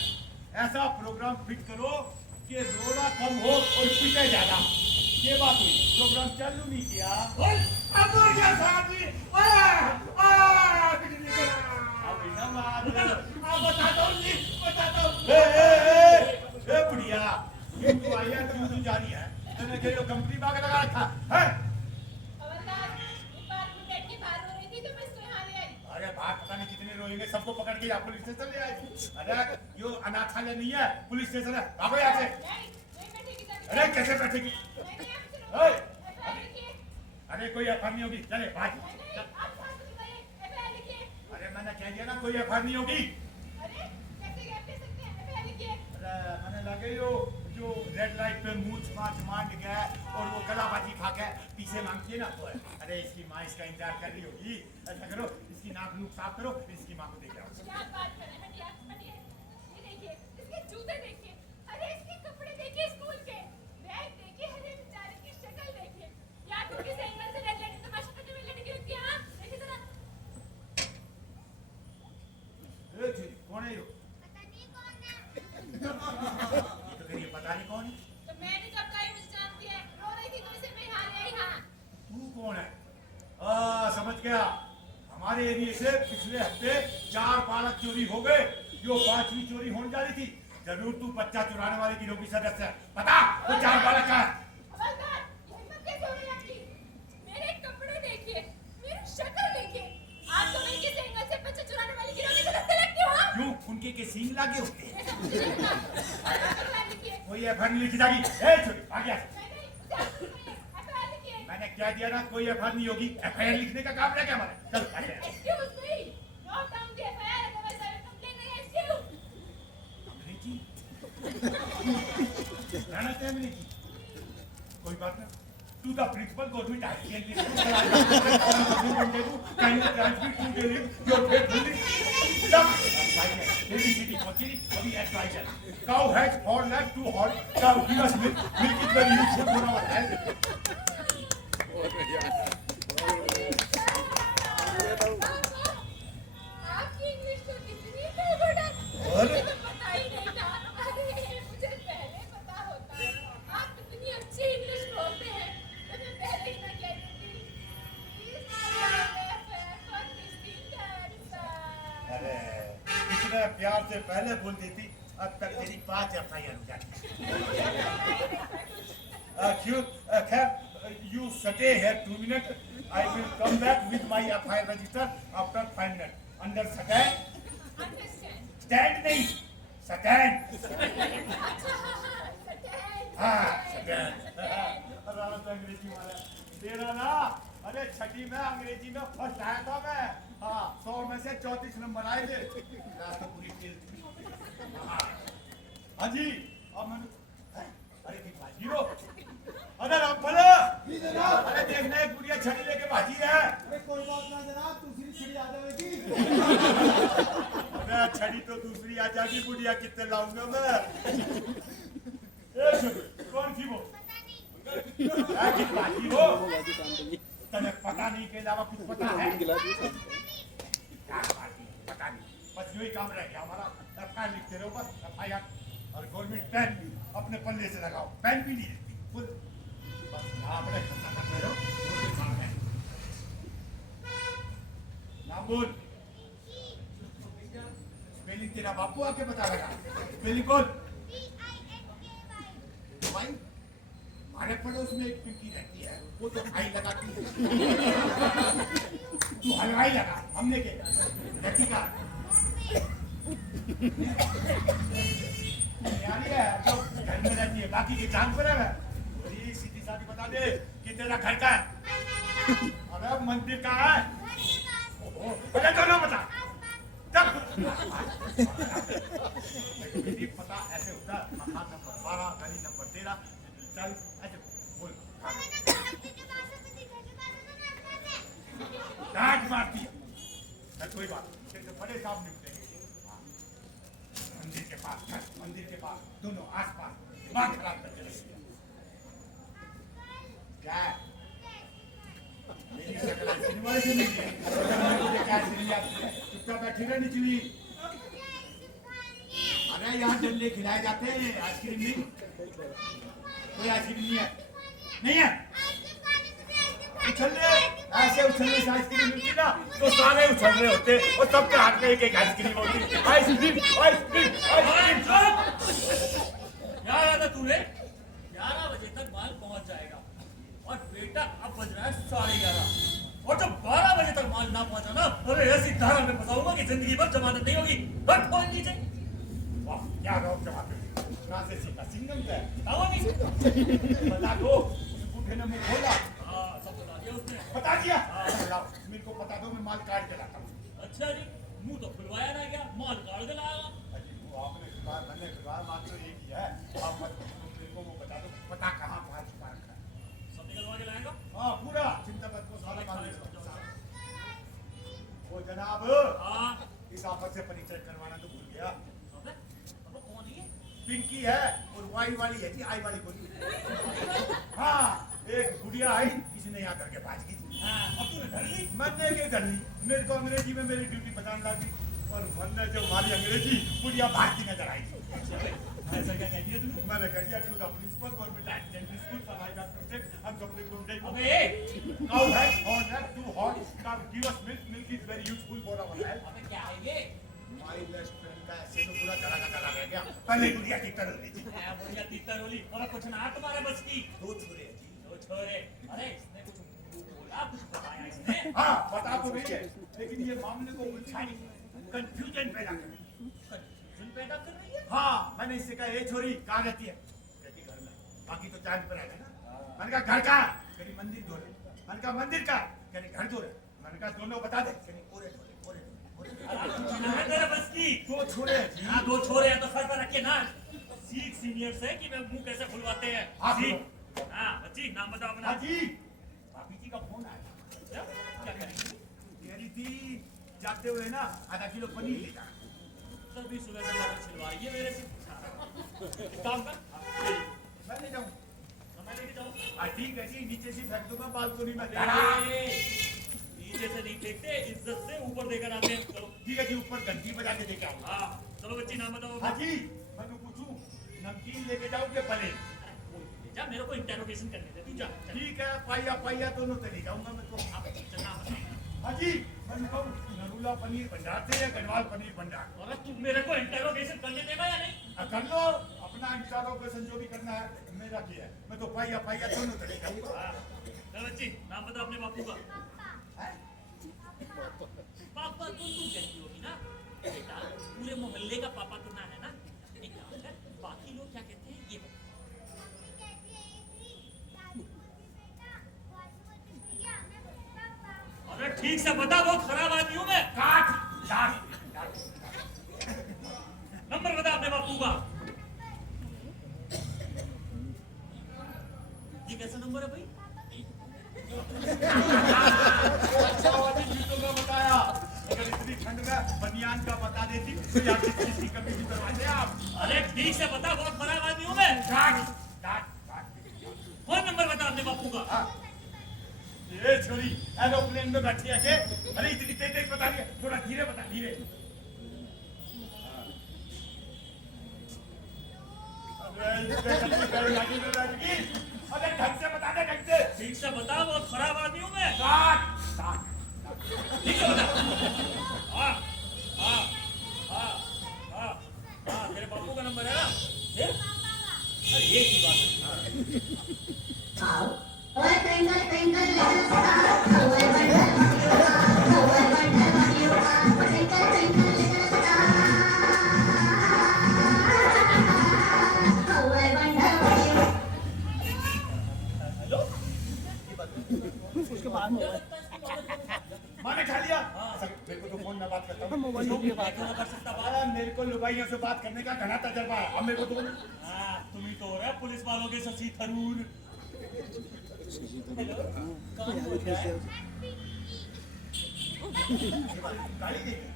ऐसा प्रोग्राम फिट करो कि रोड़ा कम हो और पिटे ज्यादा। ये बात हुई, प्रोग्राम चालू नहीं किया। बोल, अब बोल क्या साहब जी? कुछ नहीं करा। अब बताता हूँ जी, बताता हूँ। बुढ़िया, ये तू आई है, तू जा रही है, तूने कहीं कंपनी बाग लगा रखा है? हवलदार, ये पार्क में बैठ के बाहर हो रही थी तो मैं इसको यहाँ ले आई। अरे बात पता नहीं कितने रोएंगे, सबको पकड़ के यहाँ पुलिस स्टेशन ले आए। अरे यो अनाथालय नहीं है, पुलिस स्टेशन है। भागो यहाँ से। नहीं बैठेगी सर। अरे कैसे बैठेगी? नहीं आप चलो। ओए! FIR लिखिए। अरे कोई एफआईआर नहीं होगी, चले भाग। नहीं आप साथ में बताइए, FIR लिखिए। अरे मैंने कह दिया ना, कोई एफआईआर नहीं होगी। अरे कैसे गैप दे सकते हैं? FIR लिखिए। अरे मैंने लगे यो जो रेड लाइट पे मूछ माछ मांड गया और वो कलाबाजी खा के पीछे मांगती है ना, तो है। अरे इसकी माँ इसका इंतजार कर रही होगी। ऐसा करो, इसकी नाक नूक साफ करो, इसकी माँ को देख आओ। क्या बात कर रहे हैं? हटिए, हटिए। ये देखिए, इसके जूते देखिए। अरे इसके कपड़े देखिए स्कूल के। बैग देखिए, अरे बेचारे की शक्ल देखिए। या तो किसी एंगल से रेड लाइट तमाशा करने में लड़की होती है, हाँ? देखिए जरा। ए ठीक, कौन है यो? पता नहीं कौन है। तो कहिए पता नहीं कौन है। तो मैंने जब कही मुझे जानती है, रो रही थी तो इसे मैं यहाँ ले आई, हाँ। तू कौन है? समझ गया। हमारे एरिया से पिछले हफ्ते 4 बालक चोरी हो गए, जो 5वीं चोरी होने जा रही थी। जरूर तू बच्चा चुराने वाले गिरोह की सदस्य है। बता, वो 4 बालक का है। हवलदार, ये हिम्मत कैसे हो रही है आपकी? मेरे कपड़े देखिए, मेरी शक्ल देखिए। आपको मैं किस एंगल से बच्चे चुराने वाली गिरोह की सदस्य लगती हूँ, हाँ? क्यों? उनके के सीन लागे होते हैं। ऐसा मुझे नहीं पता। FIR लिखिए। कोई एफआईआर नहीं लिखी जाएगी। ए छोरी, आ गया। नहीं, मुझे आप सुनिए। FIR लिखिए। मैंने क्या दिया ना, कोई एफआईआर नहीं होगी। एफआईआर लिखने का काम रह गया हमारा। चल आ गया। Excuse me. Note down the FIR, otherwise I will complain against you. अंग्रेजी जाना चाहिए अंग्रेजी। कोई बात नहीं। To the principal government ICN kindly transmit to Delhi your faithfully. ABCD Kochiri, Abhi advisor. Cow has 4 lakhs to halt. Cow give us milk. Milk is very useful for our health. आपकी English तो कितनी गड़बड़ है। मुझे तो पता ही नहीं था। अरे मुझे पहले पता होता। आप कितनी अच्छी इंग्लिश बोलते हैं। तो मैं पहले ही ना कहती थी। Please FIR for Christine Dance. अरे इतने प्यार से पहले बोल देती, अब तक तेरी 5 एफआईआर हो जाती। खैर, you stay here 2 minutes. I will come back with my FIR register after 5 minutes. Under stand, Understand? stand नहीं, stand. अच्छा, हाँ, stand. आराम से अंग्रेजी वाला तेरा ना, अरे छठी में अंग्रेजी में फर्स्ट आया था मैं। हाँ, 100 में से 34 नंबर आए थे। क्लास तो पूरी फेल थी। हाँ जी, अब मैंने अरे की भाजी रो, अरे रामफल, अरे देखना एक बुढ़िया छड़ी लेके भाजी है। अरे कोई बात ना जनाब, दूसरी सीढ़ी आ जाएगी। अरे छड़ी तो दूसरी आ जाएगी, बुढ़िया कितने लाऊंगा मैं। ए छोरी, बाजी हो तने पता नहीं के अलावा कुछ पता है क्या बाजी पता नहीं बस यही काम रह गया हमारा एफआईआर लिखते रहो बस एफआईआर और गवर्नमेंट पेन भी अपने पल्ले से लगाओ पेन भी नहीं लिखती खुद बस आपने खत्म करते रहो वो काम है नाम बोल स्पेलिंग तेरा बापू आके बता लगा स्पेलिंग बोल भाई हमारे पड़ोस में एक पिंकी रहती है वो तो आई लगाती है तू हलवाई लगा हमने के रहती का यानी है जो घर में रहती है बाकी के जान पर है बड़ी सीधी सादी बता दे कि तेरा घर का है अरे मंदिर का है अरे दोनों बता जब पता ऐसे होता है मकान नंबर 12 गली नंबर 13 40 ऐसे बोल डांट मारती है कोई बात नहीं बड़े साहब निपटेंगे मंदिर के पास दोनों आसपास दिमाग खराब करके रख दिया क्या है मेरी शक्ल सिनेमा से नहीं है मुझे क्या सिनेमा चुपचाप बैठी रहनी चाहिए अरे यहाँ डंडे खिलाए जाते हैं आइसक्रीम नहीं कोई आइसक्रीम नहीं है नहीं है उछलने ऐसे उछलने से आइसक्रीम मिलती ना तो सारे उछल रहे होते और सबके हाथ में एक एक आइसक्रीम होती आइसक्रीम आइसक्रीम आइसक्रीम यार आना तूने 11 बजे तक माल पहुंच जाएगा और बेटा अब बज रहा है 11:30 और जब 12 बजे तक माल ना पहुंचा ना अरे ऐसी धारा में फंसाऊंगा कि जिंदगी भर जमानत नहीं होगी बट फोन नीचे वाह क्या रॉक जमाते कहां से सीखा सिंगम का बताओ नहीं बता दो उस बूढ़े ने मुंह खोला हाँ सब बता दिया उसने बता दिया लाओ मेरे को बता दो मैं माल काट के लाता हूँ अच्छा जी मुंह तो खुलवाया ना गया माल काट के लाया अजी वो आपने कहा मैंने कहा माल तो एक ही है आप मत मेरे को वो बता दो पता कहाँ माल छुपा रखा है सब निकलवा के लाएगा हाँ पूरा चिंता मत को सारा माल वो जनाब हाँ इस आफत से परिचय करवाना तो भूल गया अबे अब कौन है ये पिंकी है और वाई वाली है जी आई वाली कोई हाँ एक गुड़िया आई किसी ने यहाँ करके भाज की थी हाँ अब तूने धर ली मैंने क्या कर ली मेरे को अंग्रेजी में मेरी ड्यूटी बताने लगी और मैंने जो हमारी अंग्रेजी गुड़िया भारती नजर आई ऐसा क्या कह दिया तूने मैंने कह दिया to the principal government education school Sarai का प्रोजेक्ट हम कंप्लीट हो गई अबे काउ है हॉट है too hot now give us milk is very useful for our health अबे क्या है ये माय बेस्ट फ्रेंड का ऐसे तो पूरा गला का गला रह गया पहले गुड़िया की तरह ली थी मैं बोलिया तीतर बोली और कुछ ना तुम्हारे बस की दो छोरे हैं जी दो छोरे अरे इसने कुछ बोला कुछ बताया इसने हाँ बता तो रही है लेकिन ये मामले को उलझाई कंफ्यूजन पैदा कर रही कंफ्यूजन पैदा कर रही है हाँ मैंने इससे कहा ये छोरी कहाँ रहती है कहती घर में बाकी तो चांद पर आएगा ना मैंने कहा घर का कहीं मंदिर धो रहे मैंने कहा मंदिर का कहीं घर धो रहे मैंने कहा दोनों बता दे कहीं ओरे धो रहे ओरे है तेरे बस की दो छोरे हैं जी हाँ दो छोरे हैं तो सर पर रखे ना सीख सीनियर से कि मैं मुंह कैसे खुलवाते हैं हाँ, सीख हाँ बच्ची नाम बताओ अपना हाँ जी भाभी जी का फोन आया क्या क्या करेंगे कह रही थी जाते हुए ना आधा किलो पनीर ले जाना तभी सुबह से मटर छिलवाइए मेरे से काम कर मैं ले जाऊँ मैं लेके जाऊँ ठीक है जी नीचे से फेंक दूंगा बालकनी में नीचे से नहीं फेंकते इज्जत से ऊपर देकर आते हैं चलो ठीक है जी ऊपर घंटी बजा के लेके आऊंगा हाँ चलो बच्ची नाम बताओ हाँ जी मैं तो पूछूं नमकीन लेके जाऊं के पले जा मेरे को इंटेरोगेशन करने दे तू जा चल। ठीक है पाइया पाइया दोनों तो ले जाऊंगा मैं तो आप चल नाम बताओ हाँ जी मैं कहूँ नरूला पनीर भंडार से या गढ़वाल पनीर भंडार अगर तू मेरे को इंटेरोगेशन करने देगा या नहीं कर लो अपना इंटरोगेशन जो भी करना है मेरा किया है मैं तो पाइया पाइया दोनों तो ले जाऊंगा हाँ चल बच्ची नाम बता अपने बापू का पापा तो तू कहती होगी ना बेटा पूरे मोहल्ले का पापा तो ना है ना एक काम कर बाकी लोग क्या कहते हैं ये बता। अरे ठीक से बता बहुत खराब आदमी हूँ मैं काट काट नंबर बता अपने बापू का ये कैसा नंबर है भाई अच्छा वाली चीजों का बताया अगर इतनी ठंड में बनियान का बता देती तो या किस चीज की कमी भी करवाते आप अरे ठीक से बता बहुत खराब आदमी हूँ मैं काट काट काट फोन नंबर बता अपने बापू का ये छोरी एरोप्लेन में बैठी है के? अरे इतनी तेज तेज बता रही है, थोड़ा धीरे बता, धीरे। अरे ढंग से बता दे, ढंग से। ठीक से बता, बहुत खराब आदमी हूँ मैं। साठ, साठ। ठीक से बता। हाँ हाँ हाँ हाँ हाँ, तेरे बापू का नंबर है ना? ये? अरे ये की बात है। ओए ट्विंकल ट्विंकल लिटिल स्टार ओए वंडर ओए wonder what you are twinkle twinkle little star ओए वंडर व्हाट यू हेलो? उसके बाद में माने खा लिया? मेरे को तो फोन में बात करता हूँ। मोबाइल की बात क्यों ना कर सकता बात? अरे मेरे को लुगाइयों से बात करने का घना तजर्बा है। अब मेरे को तो हाँ, तुम ही तो हो रहे पुलिस वालों के शशि थरूर। हेलो, कौन बोल रहा है? गाली देगी।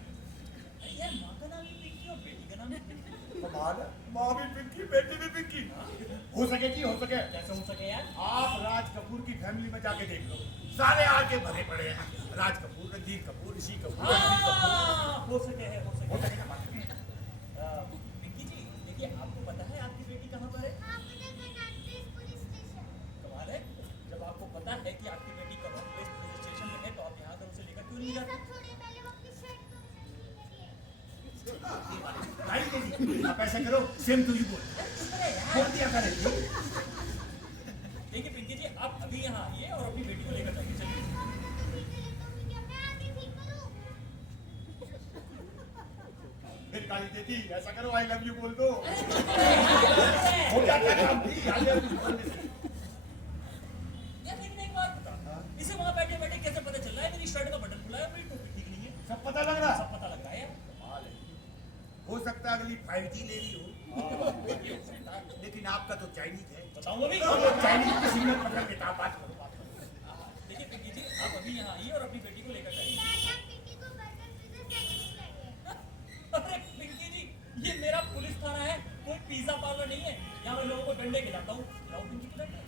यार, माँ का नाम भी पिंकी और बेटी का नाम भी पिंकी। कमाल है, माँ भी पिंकी, बेटी भी पिंकी। हो सके जी, हो सके। कैसे हो सके यार? आप राज कपूर की फैमिली में जाके देख लो, सारे आके भरे पड़े हैं। राज कपूर, रणधीर कपूर, ऋषि कपूर, रणबीर कपूर। हाँ, हो सके है, हो हो सके। सके ना बात? पिंकी जी, देखिए आपको पता है आपकी बेटी कहाँ पर है? कमाल है, जब आपको पता है कि आपकी बेटी कमाल पुलिस स्टेशन में है तो आप यहाँ पर उसे लेकर क्यों नहीं जाते? गाली देगी। आप ऐसा करो, सेम टू यू बोल। बोल दिया करे। देखिए पिंकी जी, आप अभी यहाँ आइए और अपनी बेटी को लेकर जाइए। चलिए। फिर गाली देती, ऐसा करो आई लव यू बोल दो। हो जाता है काम भी, आई लव यू बोलने से। यार लेकिन एक बात बता, इसे वहाँ बैठे बैठे कैसे पता चल रहा है मेरी शर्ट का बटन खुला है, मेरी टोपी ठीक नहीं है? सब पता लग रहा है। सब पता लग रहा है यार। कमाल है। हो सकता है अगली 5G ले ली हो, लेकिन आपका तो चाइनीज है। बताऊँ अभी? चाइनीज की सिग्नल पकड़ के आप बात करो, बात करो। देखिए पिंकी जी, आप अभी यहाँ आइए और अपनी बेटी को लेकर जाइए। अरे पिंकी जी, ये मेरा पुलिस थाना है, कोई पिज्जा पार्लर नहीं है। यहाँ मैं लोगों को डंडे खिलाता हूँ। खिलाओ पिंकी को डंडे।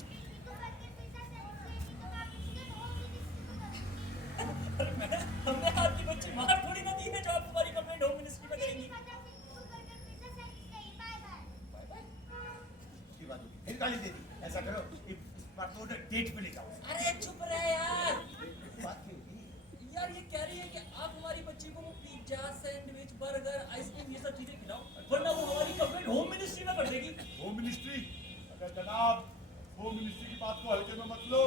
अरे मैंने हमने आपकी बच्ची मार थोड़ी ना दी है जो आप तुम्हारी कंप्लेंट होम मिनिस्ट्री में करेंगी। Bye bye. की बात होगी, फिर गाली देती। ऐसा करो, इस बार तो डेट पे ले जाओ। अरे चुप रहे यार। बात की होगी। यार ये कह रही है कि आप हमारी बच्ची को वो पिज्जा, सैंडविच, बर्गर, आइसक्रीम ये सब चीजें खिलाओ, वरना वो हमारी कंप्लेंट होम मिनिस्ट्री में कर देगी। Home ministry? अगर जनाब होम मिनिस्ट्री की बात को हल्के में मत लो।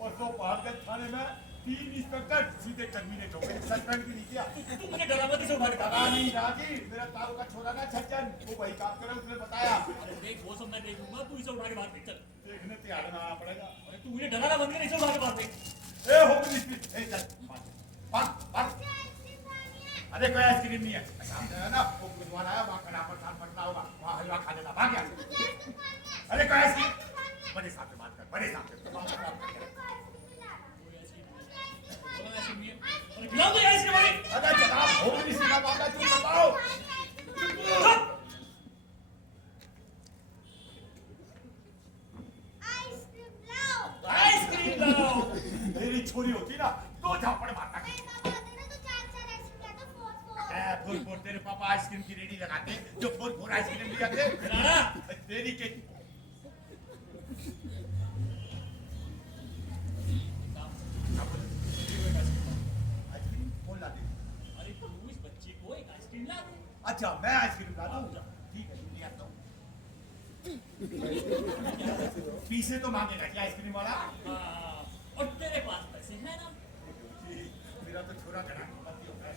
परसों पहाड़गंज थाने में 3 इंस्पेक्टर सीधे टर्मिनेट हो गए, सस्पेंड भी नहीं किया। तू मुझे डरावा से उठा के पता नहीं राजी, मेरा तारू का छोरा ना छज्जन, वो वही काम करे, उसने बताया। अरे देख वो सब मैं देखूंगा, तू इसे उठा के बाहर फेंक। चल। देखने तैयार ना आना पड़ेगा। अरे तू मुझे डराना बंद कर, इसे उठा के बाहर फेंक। ए होम मिनिस्ट्री, ए चल, बात, बात। अरे कोई आइसक्रीम नहीं है, सामने है ना वो गुरुद्वारा है, वहाँ कड़ा प्रसाद बटना होगा, वहाँ हलवा खा लेना, भाग गया। अरे कोई आइसक्रीम, बड़े साहब से बात कर, बड़े साहब से बात कर। बोला ऐसे नहीं है। अरे खिलाओ तो ये आइसक्रीम वाली। अरे जनाब होम मिनिस्ट्री का मामला क्यों बताओ? चुप। आइसक्रीम लाओ। मेरी छोरी होती ना तो झापड़ मारता। फुल तेरे पापा आइसक्रीम की रेडी लगाते, जो फुल आइसक्रीम भी आते। राणा। तेरी के आइसक्रीम कौन लाते? अरे तू इस बच्ची को एक आइसक्रीम ला दे। अच्छा मैं आइसक्रीम लाता हूँ, ठीक है ले आता हूँ। पीसे तो मांगेगा क्या आइसक्रीम वाला? हाँ, और तेरे पास पैसे हैं ना? मेरा तो छोरा घड़ा पति होता है,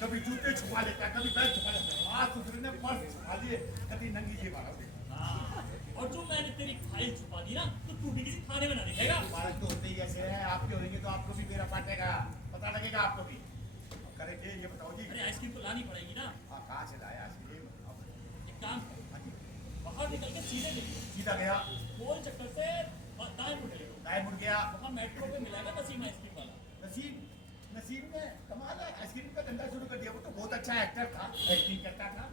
कभी जूते छुपा लेता है, कभी बैग छुपा लेता है। आज दूसरे ने पर्स छुपा दिए, कभी नंगी जेब मारोगे। हाँ, और जो मैंने तेरी फाइल छुपा दी ना, तो तू भी किसी थाने में ना दिखेगा। बात तो होते ही ऐसे है, आपके होंगे तो आपको भी मेरा पाटेगा, पता लगेगा आपको भी। करेंगे ये बताओ जी। अरे आइसक्रीम तो लानी पड़ेगी ना। हाँ कहाँ से लाया आइसक्रीम? एक काम कर, हाँ जी, बाहर निकल के सीधे निकलो, सीधा गया, गोल चक्कर से दाएं मुड़ ले लो। गाय मुड़ गया। वहाँ मेट्रो पे मिलेगा नसीम आइसक्रीम वाला। नसीब, नसीब ने कमाल है, आइसक्रीम का धंधा शुरू कर दिया। वो तो बहुत अच्छा एक्टर था, एक्टिंग करता था।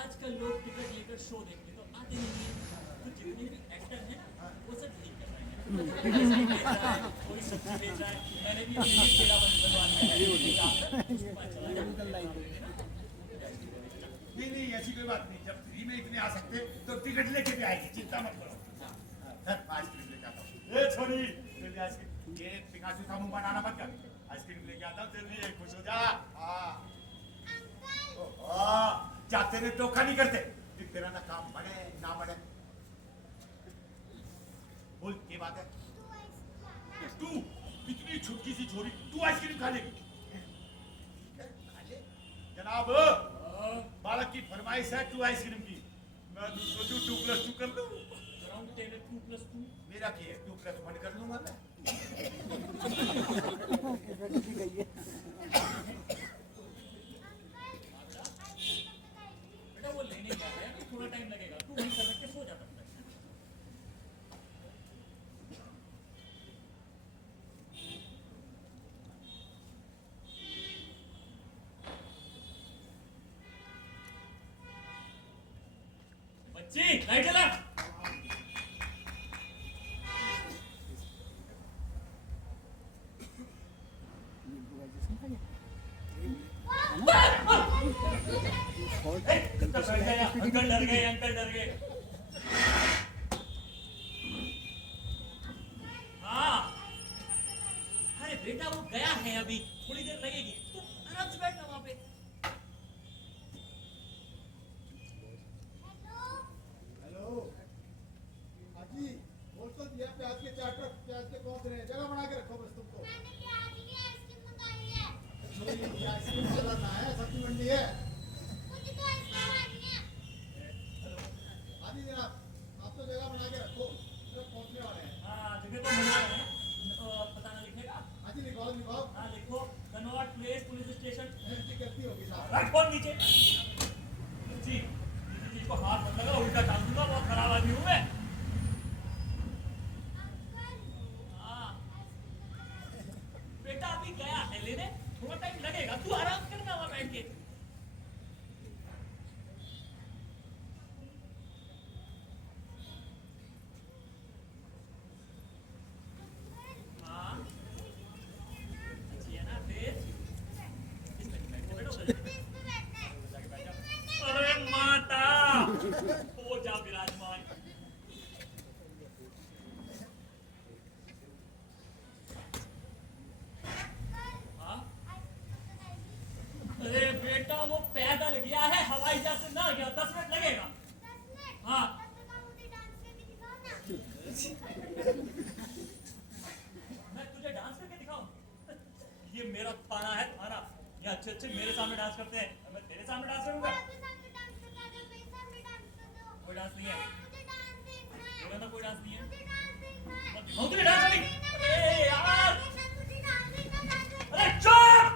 आजकल लोग टिकट लेकर शो देखने तो आते नहीं हैं, तो जितने भी एक्टर हैं ना वो सब ठीक कर रहे हैं। कोई की सब्जी बेच रहा है, मैंने भी अपने लिए ठेला बनवाना है। उसके बाद चला जाऊँ। नहीं ऐसी कोई बात नहीं, जब फ्री में इतने आ सकते तो टिकट लेके भी आएगी, चिंता मत करो। सर आइसक्रीम लेके आता हूँ। ए छोरी जल्दी आइसक्रीम, ये पिकाचू का मुंह बनाना मत कर, आइसक्रीम लेके आता हूँ जल्दी, खुश हो जा। हाँ जाते ने टोका नहीं करते, फिर तेरा ना काम बढ़े ना बढ़े। बोल ये बात है, तू इतनी छुटकी सी छोरी, तू आइसक्रीम खा लेगी? जनाब बालक की फरमाइश है 2 आइसक्रीम की, मैं सोचूं 2+2 कर लूं। Around table 2+2. मेरा की है 2+1 कर लूंगा मैं। बेटा वो लेने गया है, अभी थोड़ा टाइम लगेगा, तू वहीं कर के सो जा तब तक। बच्ची लाइट जला। अंकल डर गए, अंकल डर गए। हाँ अरे बेटा वो गया है, अभी थोड़ी देर लगेगी, तुम आराम से बैठना वहां पे। हेलो हाजी, बोल तो दिया प्याज के 4 ट्रक प्याज के पहुंच रहे हैं, जगह बना के रखो बस तुमको। मैंने प्याज की आइसक्रीम मंगाई है। छोरी आइसक्रीम वाला ना है, सब्जी मंडी है। मुझे तो आइसक्रीम खानी है। हाजी जनाब आप तो जगह बना के रखो, ट्रक पहुंचने वाले हैं। हाँ जगह तो बना रहे हैं, पता ना लिखेगा। हाजी लिखवाओ लिखवाओ, हाँ लिखो, Connaught place police station. Entry करती होगी साहब। रख फोन नीचे। जी किसी चीज को हाथ मत लगा, उल्टा टांग दूंगा, बहुत खराब आदमी हूँ मैं। हाँ बेटा अभी गया है लेने, थोड़ा टाइम लगेगा, तू आराम करना वहां बैठ के। हाँ अच्छी है ना, फिर इसमें बैठो, बैठो उधर जाके बैठ जाओ। अरे माता हो जा विराजमान। हाँ अरे बेटा वो पैदल गया है, हवाई जहाज से ना गया, 10 मिनट लगेगा। 10 मिनट? हाँ तब तक आप मुझे डांस करके दिखाओ ना। मैं तुझे डांस करके दिखाऊं? ये मेरा थाना है, थाना। ये अच्छे अच्छे मेरे सामने डांस करते हैं, मैं तेरे सामने डांस करूंगा? आपके सामने डांस करना है, मेरे सामने डांस कर दो। कोई डांस नहीं है, मुझे डांस देखना है। बोला ना कोई डांस नहीं है। मुझे डांस देखना है। मत दिखाऊं तुझे डांस अभी। ए यार मुझे डांस देखना, डांस देखना। अरे चुप।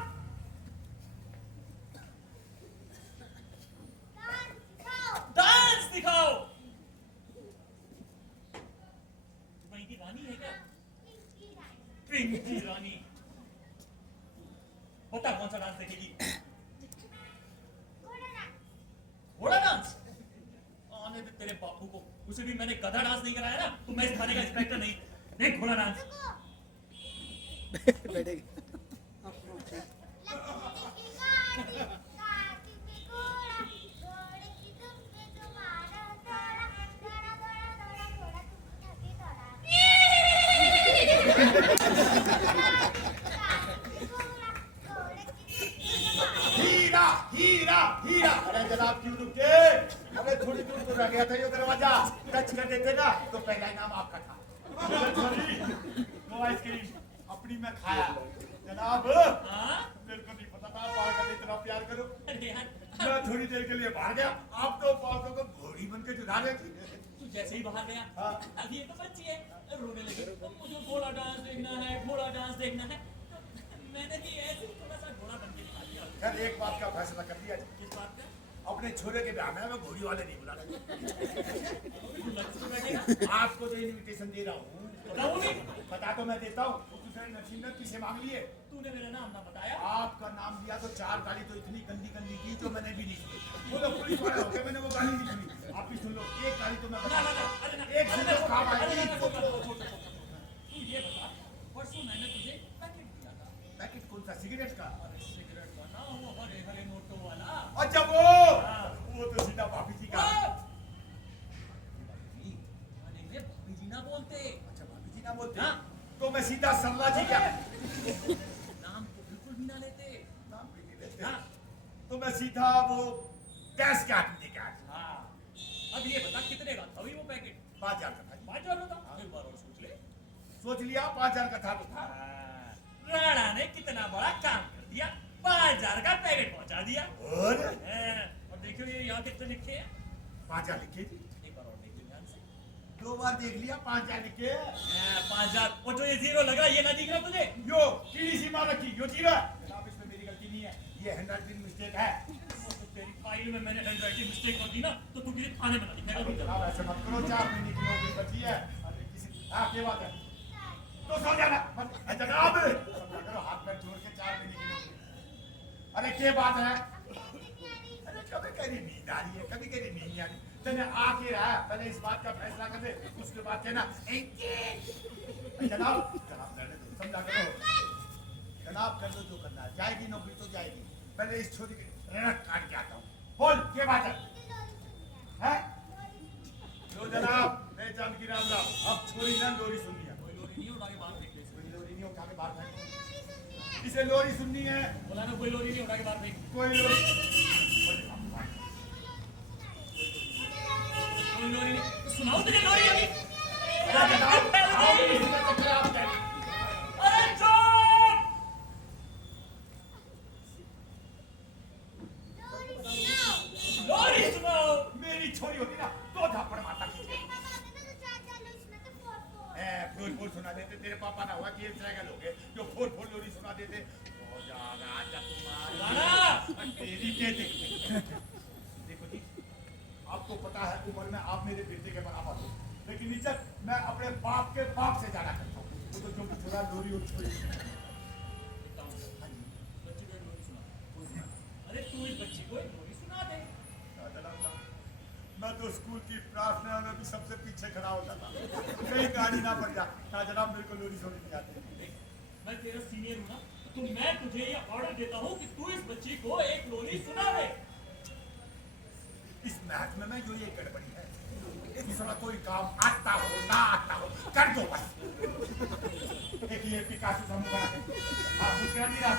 डांस दिखाओ। डांस दिखाओ। तू वहीं की रानी है क्या? पिंकी डांस। पिंकी रानी। बता कौन सा डांस देखेगी? घोड़ा डांस। घोड़ा डांस? आने दे तेरे बापू को, उसे भी मैंने गधा डांस नहीं कराया ना, तो मैं इस थाने का इंस्पेक्टर नहीं। देख घोड़ा डांस। रुको। लक्ष्मी की गाड़ी, गाड़ी पे घोड़ा, घोड़े की दुम पे तुम्हारा दौड़ा, दौड़ा दौड़ा दौड़ा घोड़ा तुम जाके दौड़ा। हीरा हीरा हीरा, अरे जनाब क्यों रुके? अरे थोड़ी दूर तो रह गया था ये दरवाजा, टच कर देते ना तो पहला इनाम आपका था। सॉरी, नो आइसक्रीम अपनी मैं खाया। जनाब हाँ? मेरे को नहीं पता था बाहर का इतना प्यार करो। अरे यार मैं थोड़ी देर के लिए बाहर गया, आप तो बातों को घोड़ी बन के जुदा रहे थे। तू जैसे ही बाहर गया, हाँ। अब ये तो बच्ची है, रोने लगी, मुझे घोड़ा डांस देखना है, घोड़ा डांस देखना है। तो मैंने भी ऐसे ही थोड़ा सा घोड़ा बन के दिखा दिया। खैर एक बात का फैसला कर दिया, किस बात पे? अपने छोरे के ब्याह में मैं घोड़ी वाले नहीं बुला रहा। तू लक्ष्य पे बैठेगा? आपको जो इनविटेशन दे रहा हूँ बताऊँ नहीं? बता तो मैं देता हूँ, दूसरे नसीब में किसे मांग लिए? तूने मेरा नाम ना बताया। आपका नाम दिया तो 4 गाली तो इतनी गंदी गंदी की जो मैंने भी नहीं सुनी। बोलो पुलिस वाले होके मैंने वो गाली नहीं सुनी, आप भी सुन लो। एक गाली तो मैं ना बता ना ना, अरे ना, एक सुन लो काम अरे ना, आएगी। ना, छोड़, छोड़, छोड़, छोड़, छोड़। तू ये बता, परसों मैंने सिगरेट का? अरे सिगरेट का ना, वो हरे हरे नोटों वाला। अच्छा वो तो सीधा भाभी जी का। भाभी, नहीं रे, भाभी जी ना बोलते। अच्छा भाभी जी ना बोलते? हाँ। तो मैं सीधा सरला जी क्या? नाम को बिल्कुल भी ना लेते। नाम भी नहीं लेते। हाँ। तो मैं सीधा वो गैस के आदमी का। हाँ। अब ये बता कितने का था वो पैकेट? 5,000 का था। 5,000 का था? एक बार और सोच ले। सोच लिया 5,000 का था तो था। राणा ने कितना बड़ा काम कर दिया, 5,000 का पैकेट पहुंचा दिया। और और देखियो ये यहाँ कितने लिखे हैं? 5,000 लिखे थी। एक बार और देख लो ध्यान से। 2 बार देख लिया 5,000 लिखे। 5,000। और जो ये जीरो लगा, ये ना दिख रहा तुझे? यो कीड़ी सी मार रखी, यो जीरो है। जनाब इसमें मेरी गलती नहीं है, ये हैंडराइटिंग मिस्टेक है। वो तो तेरी फाइल में मैंने हैंडराइटिंग मिस्टेक कर दी ना, तो तू किसी थाने में ना लिखेगा। जनाब ऐसे मत करो, 4 महीने की नौकरी बची है। अरे किसी क्या बात है? तो सो जाना मत जनाब, समझा करो, हाथ पैर जोड़ के 4 महीने की नौकरी। अरे क्या बात है? अरे कभी कभी नींद आ रही है, कभी कभी नींद नहीं आ रही। तने आके रहा, पहले इस बात का फैसला कर दे, उसके बाद कहना जनाब रहने दो, समझा करो। जनाब कर दो जो करना है, जाएगी नौकरी तो जाएगी। पहले इस छोरी के काट के आता हूँ। बोल क्या बात है? हैं? लो जनाब, मैं जानकी राम राम। अब छोरी ना लोरी सुननी है। कोई लोरी नहीं उठा के बाहर फेंक दे इसे। कोई लोरी नहीं उठा के बाहर फेंको। इसे लोरी सुननी है। बोला ना, कोई लोरी नहीं उठा के बाहर फेंक। कोई लोरी कोई लोरी नहीं। सुनाओ तुझे लोरी अभी। अरे जनाब, आओ, इसी का चक्कर आप कह रहे हैं। अरे चुप! लोरी सुनाओ। मेरी छोरी होती ना तो झापड़ मारता खींच के। फोर सुना देते, तेरे पापा ना हुआ कि ये साइकिल हो गए जो फोर लोरी सुना देते। हो जाएगा आजा राणा! तुम्हारा तेरी के देखो जी, आपको पता है उम्र में आप मेरे बेटे के बराबर हो, लेकिन इज्जत मैं अपने बाप के बाप से ज्यादा करता हूँ। वो तो जो छोरा लोरी और छोरी। बच्ची को एक लोरी सुना। अरे तू इस बच्ची को एक लोरी सुना दे। मैं तो स्कूल की प्रार्थना में भी सबसे पीछे खड़ा होता था, कहीं गाड़ी ना पड़ जा। जनाब मेरे को लोरी छोड़ी नहीं आती। मैं तेरा सीनियर हूँ ना, तो मैं तुझे ये ऑर्डर देता हूँ कि तू इस बच्ची को एक लोरी सुना दे। इस मैच में मैं जो ये गड़बड़ी है, दूसरा कोई काम आता हो ना आता हो कर दो बस। एक ये पिकासो समूह बना के आप मुस्कुरा नहीं रहा।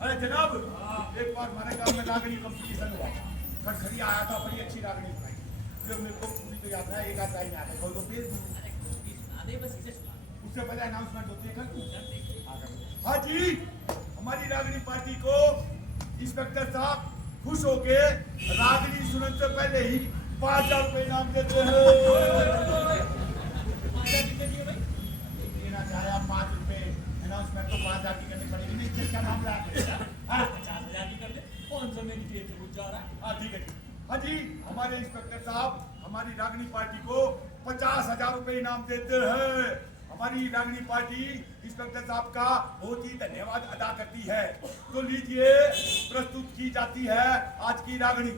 अरे जनाब, एक बार हमारे गांव में रागनी कंपटीशन हुआ, खड़खड़ी आया था, बड़ी अच्छी रागनी सुनाई। जो मेरे को पूरी तो याद है, एक आध लाइन याद है, तो फिर अरे लोरी सुना दे, बस इसे सुना दे। उससे पहले अनाउंसमेंट होती है कल। हाँ जी, हमारी रागनी पार्टी को इंस्पेक्टर साहब खुश होके रागनी सुनने से पहले ही 5,000 रुपए इनाम देते हैं। देना चाहे आप 5 रुपए, अनाउंसमेंट तो 5,000 की करनी पड़ेगी। नहीं क्या मामला है? 50,000 की कर दे। कौन सा मेरी जेब से घुस जा रहा है? हाँ ठीक है। हाँ जी, हमारे इंस्पेक्टर साहब हमारी रागनी पार्टी को 50,000 रुपए इनाम देते हैं। हमारी रागनी पार्टी इंस्पेक्टर साहब का बहुत ही धन्यवाद अदा करती है। तो लीजिए, प्रस्तुत की जाती है आज की रागनी।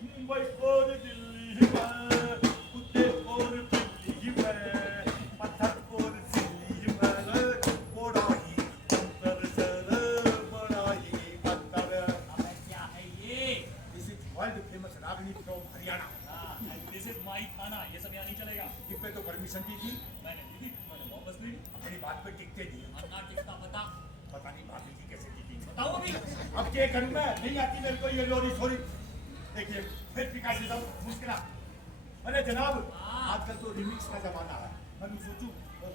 मुंबई और दिल्ली में, कुत्ते और बिल्ली में, पत्थर और सिल्ली में, बड़ा ही अंतर सर, बड़ा ही अंतर। अबे क्या है ये? This is world famous Ragini from Haryana. This is my खाना, ये सब यहाँ नहीं चलेगा। इस पे तो परमिशन दी थी, मैंने दी थी, मैंने वापस ली। अपनी बात पे टिकते नहीं। अन्ना किसका पता? पता नहीं भाभी जी कैसे टिकी। बताओ अभी। अब क्या करूं मैं? नहीं आती मेरे को ये लोरी छोरी। देखिए फिर पिकासी साहब मुस्कुरा। अरे जनाब, आजकल तो रिमिक्स का जमाना है। मैं सोचूं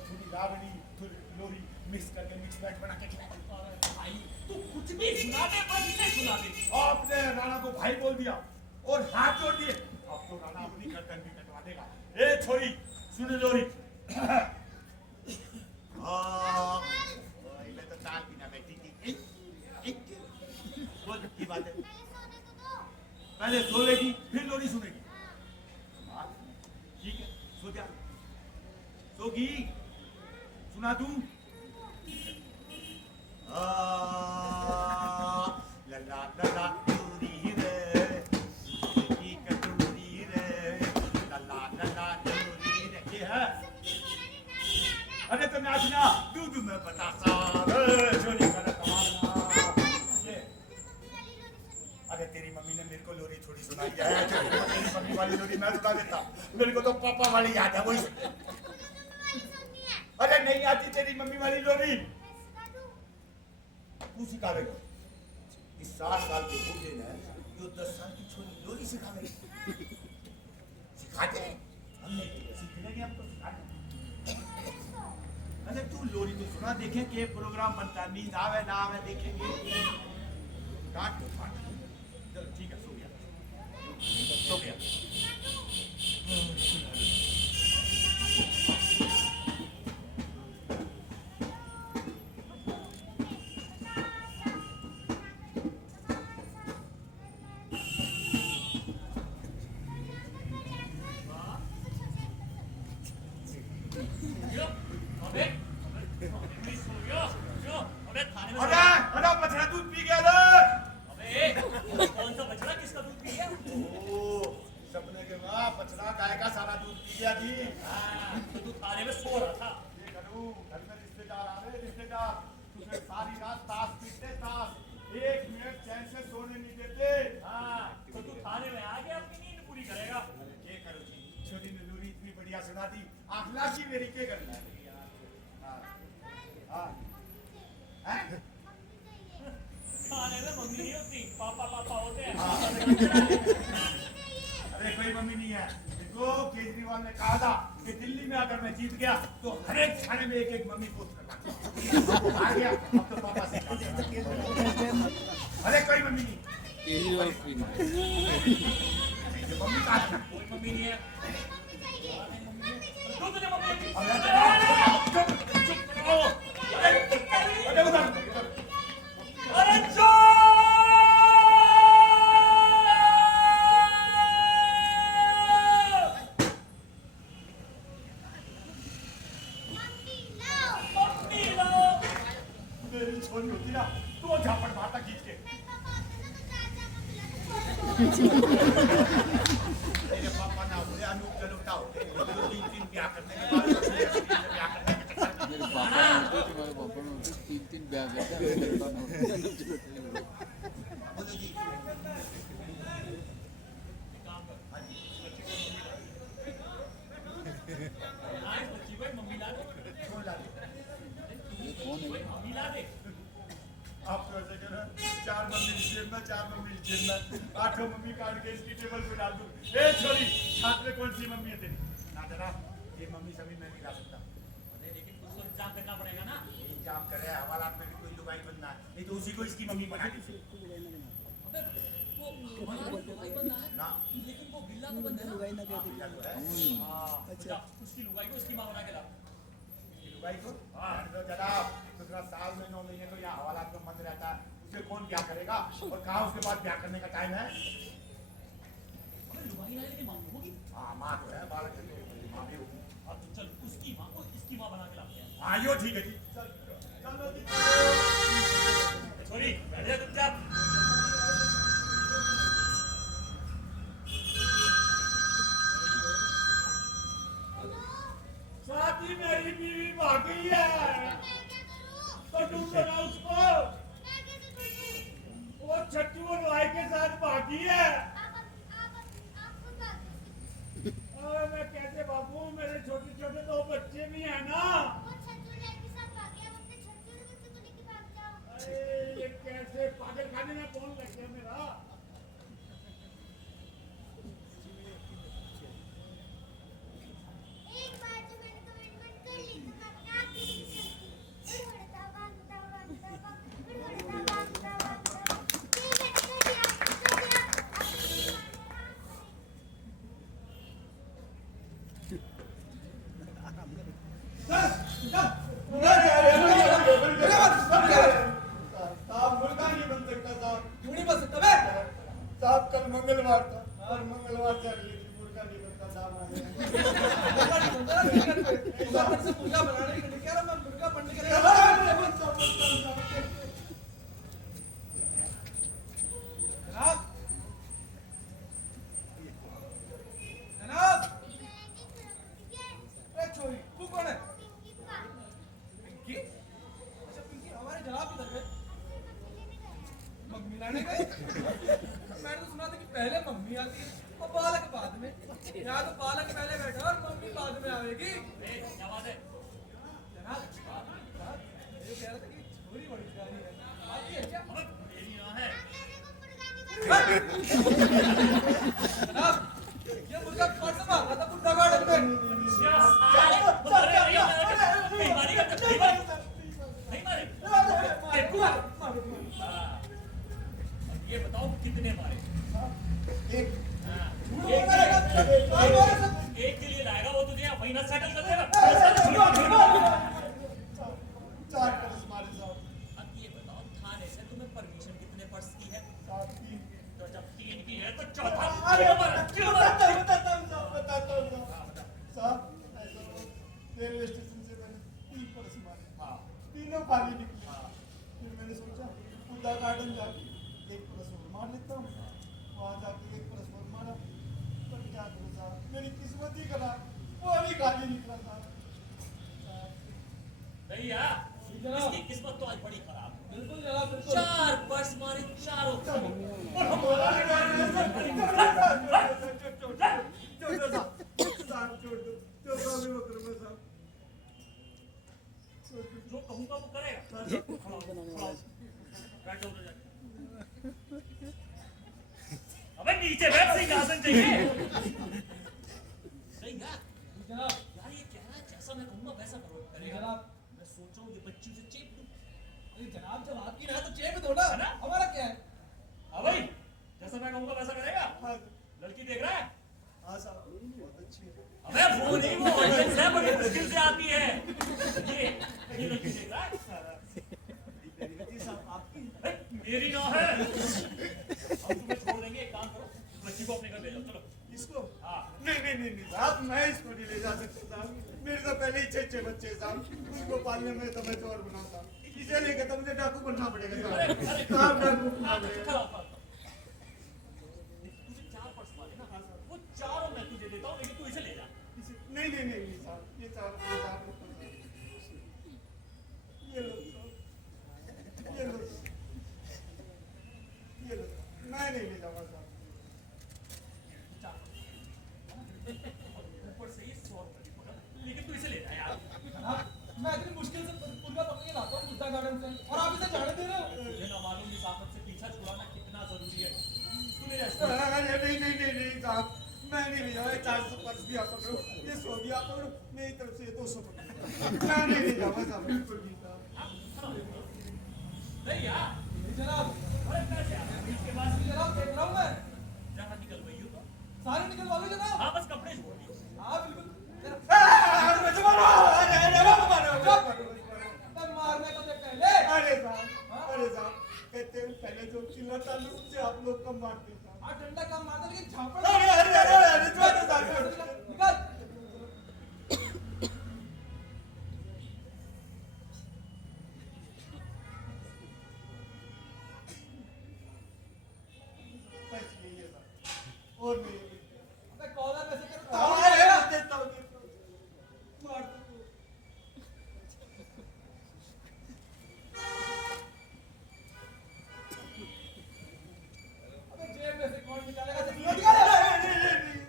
थोड़ी रागनी थोड़ी लोरी मिक्स करके मिक्स बैच बना के खिला। भाई तू कुछ भी सुना दे, बस इसे सुना दे। आपने राणा को भाई बोल दिया और हाथ जोड़ दिए। अब तो राणा अपनी गर्दन भी कटवा देगा। ए छोरी सुन लोरी। मैं तो ताल बिना बैठी थी। बोल की बात है। पहले सोएगी फिर लोरी सुनेगी। ठीक है, सो जा। सोगी, सुना दूं? लला लला दूरी रे की कटोरी रे लला लला दूरी रे ये है अरे तो नाचना दूध में बतासा छोरी का कमालना ये अरे तेरी मम्मी ने मेरे को लोरी थोड़ी सुनाई है तेरी मम्मी वाली लोरी मैं सुना देता मेरे को तो पापा वाली याद है वही अरे नहीं आती तेरी मम्मी वाली लोरी तू सिखा रहे हो इस 7 साल के बूढ़े ने जो 10 साल की छोरी लोरी सिखा रही सिखाते हैं हमने सीखने के हम तो सिखाते अरे तू लोरी तो सुना देखें कि प्रोग्राम बनता नींद आवे ना आवे देखेंगे काट दो काट चलो ठीक है सो गया अरे बछड़ा दूध पी गया रे कौन सा बछड़ा किसका दूध पी गया सपने के बाद बछड़ा गाय का सारा दूध पी गया जी तो तू थाने में सो रहा था ये करूं घर में रिश्तेदार आ रहे रिश्तेदार तुझे सारी रात ताश पीटते ताश 1 मिनट चैन से सोने नहीं देते हाँ तो तू थाने में आ गया अपनी नींद पूरी करेगा ये करो जी छोटी ने लोरी इतनी बढ़िया सुना दी आखला की मेरी के करना है हाँ थाने में मम्मी नहीं होती पापा पापा होते हैं अरे कोई मम्मी नहीं है देखो केजरीवाल ने कहा था कि दिल्ली में अगर मैं जीत गया तो हर एक थाने में एक मम्मी पोस्ट करना आ गया अब तो पापा से अरे कोई मम्मी नहीं मम्मी कहा कोई मम्मी नहीं है तू तुझे मम्मी चुप करो अरे उधर अरे मेरी छोरी होती ना तो वो झापड़ मारता खींच के मेरे पापा ना बोले अनूप जलोटा होते 3 ब्याह करने के बाद ब्याह करने के चक्कर में मेरे पापा ने तुम्हारे पापा ने 3 ब्याह करते हैं बोलो जी बच्ची को मम्मी ला दे कौन ला दे ये कौन है मम्मी ला दे आप तो ऐसे करो 4 मम्मी जेब में 4 मम्मी जेब में 8 मम्मी काट के इसकी टेबल पे डाल दूं ए छोरी साथ में कौन सी मम्मी है तेरी ना जरा ये मम्मी सभी मैं नहीं ला सकता लेकिन कुछ तो इंतजाम करना पड़ेगा ना इंतजाम करे हवालात में भी कोई लुगाई बनना है नहीं तो उसी को इसकी मम्मी बना दीजिए वो हमारा लुगाई बंदा है ना लेकिन वो बिल्ला तो बंदा है ना बिल्ला तो है अच्छा उसकी लुगाई को इसकी मां बना के ला लुगाई को तो जरा दूसरा साल में 9 महीने तो यहाँ हवालात में बंद रहता है उसे कौन ब्याह करेगा और कहाँ उसके बाद ब्याह करने का टाइम है लुगाई ना लेकिन मां होगी हाँ माँ तो है बालक है तो माँ भी होगी अब तो चल उसकी मां को इसकी मां बना के लाते हैं हाँ यो ठीक है जी चलो जी छोरी बैठ जा चुपचाप शादी मेरी बीवी भागी है तो तुम बना उसको वो छट्टू और भाई के साथ भागी है और मैं कैसे भागूं मेरे छोटे छोटे 2 बच्चे भी हैं ना अरे ये कैसे पागल खाने में कौन लग गया मेरा खिलाने गए? मैंने तो सुना था कि पहले मम्मी आती है और बालक बाद में। यहाँ तो बालक पहले बैठा और मम्मी बाद में आएगी। क्या बात है? जनाब, ये कह रहा था कि छोरी बड़ी प्यारी है, आती है क्या? अबे मेरी ना है। जनाब, ये मुर्गा कौन सा मार रहा था बुड्ढा गार्डन में? साले अरे नहीं मारी करते नहीं मारे हाँ। ये बताओ कितने मारे? एक हाँ। एक के लिए लाएगा वो तुझे वहीं ना सेटल कर देगा। 4 परस मारे साहब। अब ये बताओ थाने से तुम्हें परमिशन कितने पर्स की है? साहब 3। तो जब 3 की है तो चौथा अरे क्यों मारा? बताता हूँ साहब, ऐसा हुआ, रेलवे स्टेशन से मैंने 3 परस मारे। हाँ। तीनों खाली निकले। हाँ। फिर मैंने सोचा बुद्धा गार्डन जाके 1 परस और मार लेता हूँ। वहाँ जाके 1 परस और मारा, पर क्या करूँ साहब, मेरी किस्मत ही खराब, वो अभी खाली निकला साहब। भैया इसकी किस्मत तो आज बड़ी खराब है। बिल्कुल जनाब, बिल्कुल। 4 पर्स मारे चारों और हमारा जो कहूंगा वो करेगा। बैठो उधर जाके। अबे नीचे बैठ, सिंहासन चाहिए। नहीं यार जनाब, यार ये कह रहा है जैसा मैं कहूंगा वैसा करो करेगा। जनाब। मैं सोच रहा हूँ ये बच्ची से चेप दूं। अरे जनाब, जब आपकी ना है तो चेप दो ना, है ना? हमारा क्या है? हाँ भाई जैसा मैं कहूंगा वैसा करेगा। लड़की देख रहा है? हाँ साहब, बहुत अच्छी है। अबे वो नहीं, वो ऑडियंस है, बड़ी मुश्किल से आती है। ये लड़की देख रहा है? साहब आपकी मेरी ना है। हम तुम्हें छोड़ देंगे, एक काम करो बच्ची को अपने घर ले जाओ। चलो इसको? हाँ। नहीं साहब, मैं इसको नहीं ले जा सकता साहब। मेरे तो पहले ही 6 बच्चे हैं साहब, उनको पालने में तो मैं चोर बना साहब। इसे लेकर तो मुझे डाकू बनना पड़ेगा साहब। साहब डाकू बनना पड़ेगा। तुझे 4 पर्स मारे ना, वो चारों मैं तुझे देता हूँ, लेकिन तू इसे ले जा। नहीं साहब, ये साहब ये लो साहब, ये लो साहब, ये लो, मैं नहीं ले जाऊंगा साहब। ऊपर से ये 100 रुपए की पकड़, लेकिन तू इसे ले जा यार। जनाब, मैं इतनी मुश्किल से मुर्गा पकड़ के लाता हूँ बुद्धा गार्डन से, और आप इसे जाने दे रहे हो? तुझे ना मालूम इस आफत से पीछा छुड़ाना कितना जरूरी है। तू ले जा इसको। अरे नहीं साहब, मैं नहीं ले जाऊंगा। 400 पर्स भी आप पकड़ो, ये 100 भी आप पकड़ो, मेरी तरफ से 200 पकड़ो, मैं नहीं ले जाऊंगा साहब, बिल्कुल नहीं साहब। नहीं यार, जनाब, अरे पैसे आ गए इसके पास। जनाब देख रहा हूँ मैं, जहाँ निकल गई हो तो सारे निकलवा लो जनाब। हाँ बस कपड़े छोड़ दिए। हाँ बिल्कुल। तब मारने को तो पहले। अरे साहब, कहते हैं पहले जो चिल्ला चालू उससे आप लोग कम मारते हैं साहब। हाँ डंडा काम मारता, लेकिन झापड़ अरे छोड़ दो साहब। निकल। बच गई है साहब, और नहीं है। अबे कॉलर में से तेरे अरे देता हूँ, मार दो। अबे जेब में से कौन निकालेगा? तो नहीं, निकाल। नहीं।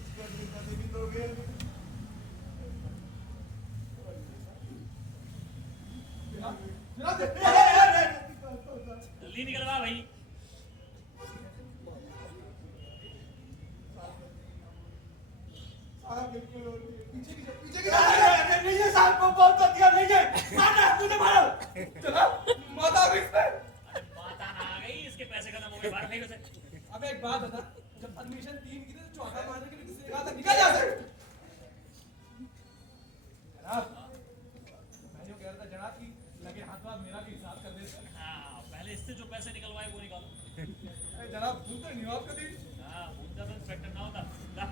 इसको जिंदा देवी दोगे? जनाब दे। जल्दी निकलवा भाई। साहब बिल्कुल और नहीं। पीछे की नहीं है साहब, को बहुत अधिकार नहीं है। मारना, मुझे मारो। जनाब, माता भी इसमें। अरे माता ना आ गई, इसके पैसे खत्म हो गए, बाहर फेंक उसे। अब एक बात बता, जब परमिशन 3 की थी तो चौथा मारने के लिए किसी ने कहा था निकल यहाँ से। जनाब, मैं जो कह रहा था जनाब कि लगे हाथ में मेरा भी हिसाब कर देते। हाँ पहले इससे जो पैसे निकलवाए वो निकालो। अरे जनाब, भूल तो नहीं हो आप कभी। हाँ भूलता तो इंस्पेक्टर ना होता। ला।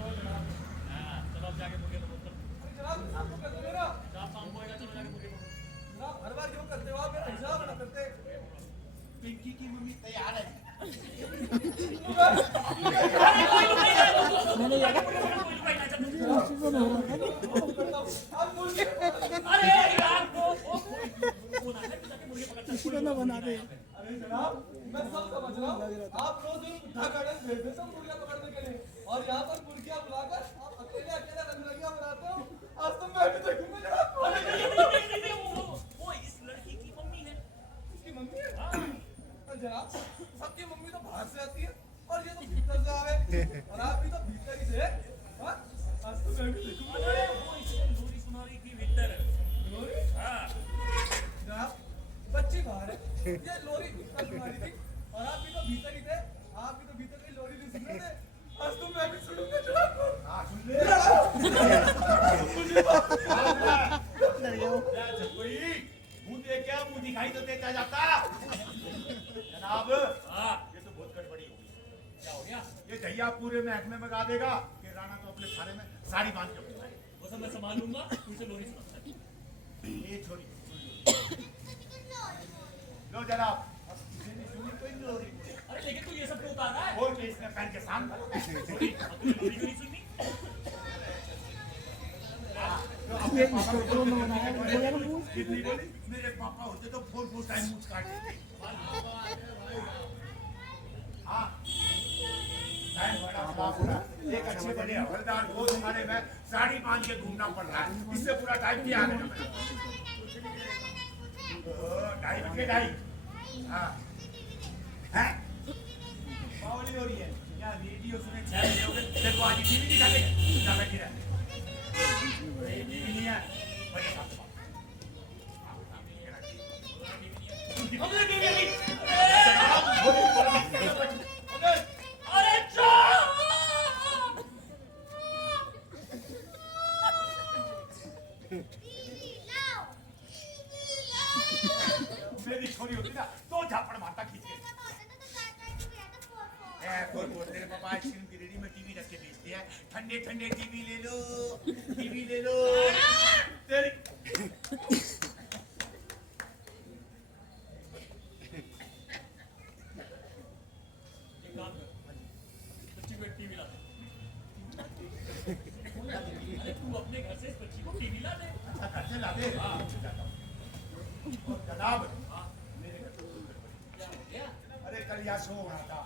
ओ जनाब, हाँ चलो अब जाके मुर्गे पकड़ो। चलो अरे जनाब हिसाब तो कर दो मेरा। जहाँ शाम को आएगा, चलो जाके मुर्गे पकड़ो। जनाब हर बार क्यों करते हो आप, मेरा हिसाब ना करते। पिंकी की मम्मी तैयार है। आप मुर्गी अरे यार वो ना जाके मुर्गी पकड़ता है। अरे जनाब, मैं सब समझ रहा हूँ। आप रोज उन बुद्धा गार्डन भेज देते हो मुर्गियाँ पकड़ने के लिए, और यहाँ पर मुर्गियाँ बुलाकर आप अकेले अकेले रंगरलियाँ बनाते हो। आज तो मैं भी देखूंगा जनाब। वो इस लड़की की मम्मी है। इसकी मम्मी है? और जनाब, सबकी मम्मी तो बाहर से आती है और ये तो भीतर से आवे, और आप भी तो भीतर ही से। हाँ? आज तो मैं भी देखूंगा। अरे वो इसने लोरी सुना रही थी भीतर। लोरी? हाँ जनाब, बच्ची बाहर है, ये लोरी भीतर सुना रही थी, और आप भी तो भीतर ही थे। आप भी तो भीतर की लोरी नहीं सुन रहे थे। आज तो मैं भी सुनूंगा जनाब। हाँ सुन ले कोई मुंह देख क्या मुंह दिखाई तो देता जाता जनाब। हाँ ये तो बहुत गड़बड़ी हो गई। क्या हो गया? ये दहिया पूरे महकमे में गा देगा कि राणा तो अपने थाने में साड़ी बांध के बैठा है। वो सब मैं संभाल लूंगा, तू इसे लोरी सुना। ये छोरी लो जनाब, अब किसी ने सुनी कोई लोरी। अरे लेकिन तू ये सब क्यों उतार रहा है? और के इसने पहन के सामने लोरी, अब तूने लोरी क्यों नहीं सुननी? कितनी बोली मेरे पापा होते तो फोन टाइम मुझ काट देते। हाँ टाइम बड़ा खराब हो रहा है। एक अच्छे बड़े हवलदार को तुम्हारे में साड़ी बांध के घूमना पड़ रहा है। इससे पूरा टाइम क्या आ गया? ढाई बजे ढाई। हाँ हैं बावली हो रही है क्या? रेडियो सुने 6 बजे हो गए, देखो आज टीवी दिखा दे ना बैठी रहे। टीवी नहीं है बड़े साहब हमने टीवी नहीं। अरे चुप! मेरी छोरी होती ना तो झापड़ मारता खींच के। तेरे पापा आइसक्रीम की रेडी में टीवी रख के बेचते हैं। ठंडे ठंडे टीवी ले लो, टीवी ले लो। तेरी एक काम कर, बच्ची को एक टीवी ला दे। अरे तू अपने घर से इस बच्ची को टीवी ला दे। अच्छा घर से ला दे। हाँ और जनाब मेरे घर पे क्या हो गया? अरे कल यहाँ शो हो रहा था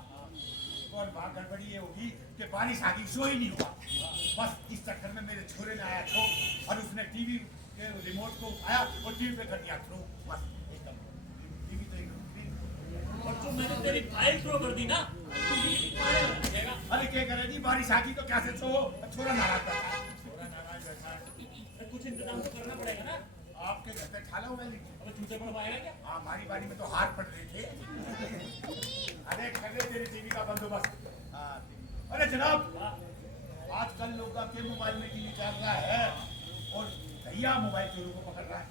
और वहाँ गड़बड़ी ये होगी कि बारिश आ गई, शो ही नहीं हुआ। बस इस चक्कर में मेरे छोरे ने आया थ्रो और उसने टीवी के रिमोट को उठाया और टीवी पे कर दिया थ्रो। बस एकदम टीवी तो एकदम। और जो मैंने तेरी फाइल थ्रो कर दी ना, तू भी मारे लगेगा। अरे क्या करे जी, बारिश आ गई तो कैसे तो छोरा नाराज बैठा है। छोरा नाराज बैठा है। कुछ इंतजाम तो करना पड़ेगा ना। आपके घर पे खा लो मैं लीजिए। अब जूते पड़वाएगा क्या? हाँ हमारी बारी में तो हाथ पड़ रहे थे। अरे कर ले तेरी टीवी का बंदोबस्त। हाँ अरे जनाब आजकल लोग के मोबाइल में टीवी चल रहा है और भैया मोबाइल चोरों को पकड़ रहा है।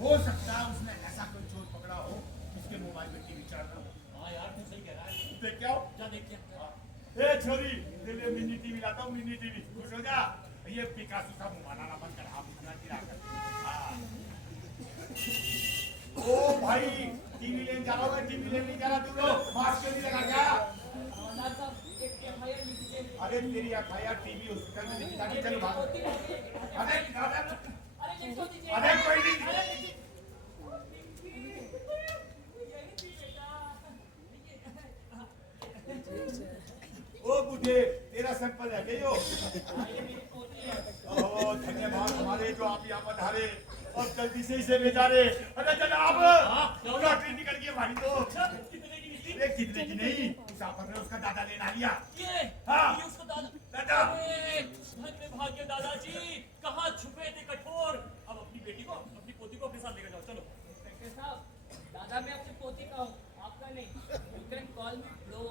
हो सकता है उसने ऐसा कोई चोर पकड़ा हो जिसके मोबाइल में टीवी चल रहा हो। हाँ यार तू सही कह रहा है। देख क्या हो? जा देख क्या। ए छोरी तेरे लिए मिनी टीवी लाता हूँ, मिनी टीवी खुश हो जा। ये पिकासो का मुंह बनाना बंद कर, आप खाना गिरा कर। हाँ ओ भाई टीवी लेने जा रहा हूँ मैं, टीवी लेने नहीं जा रहा। तू लोग मास्क क्यों नहीं लगा क्या? हवलदार साहब एक FIR लिख दीजिए। अरे तेरी FIR टीवी हॉस्पिटल में लिखी जाती, चलो भाग। होती नहीं है। अरे अरे लिख दो दीजिए। अरे कोई नहीं। अरे लिख दीजिए। यही थी बेटा। ओ बुढ़े तेरा सैंपल है गई हो। ये मेरी पोती है। ओह धन्यवाद हमारे जो आप यहाँ पधारे और जल्दी से इसे ले जा रहे। अरे जनाब लॉटरी निकल गई हमारी तो। कितने की निकली? अरे कितने की नहीं, उस आप ने उसका दादा लेना लिया। ये हाँ। ये उसका दादा। दादा धन्य भाग्य दादाजी, कहाँ छुपे थे कठोर। अब अपनी बेटी को, अपनी पोती को अपने साथ लेकर जाओ, चलो। इंस्पेक्टर साहब दादा मैं आपकी पोती का हूँ, आपका नहीं। You can call me bro.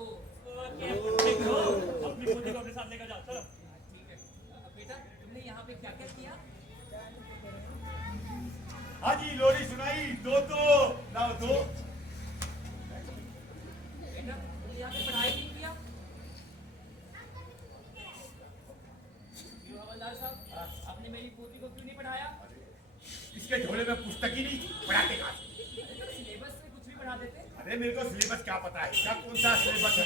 अपनी पोती को अपने साथ लेकर जाओ, चलो। ठीक है। बेटा तुमने यहाँ पे क्या क्या किया? हाँ जी लोरी सुनाई दो तो लाओ दो। बेटा तुमने यहाँ पे पढ़ाई नहीं किया? क्यों हवलदार साहब आपने मेरी पोती को क्यों नहीं पढ़ाया? इसके झोले में पुस्तक ही नहीं, पढ़ाते कहाँ से? अरे तो सिलेबस में कुछ भी पढ़ा देते। अरे मेरे को सिलेबस क्या पता है, क्या कौन सा सिलेबस है?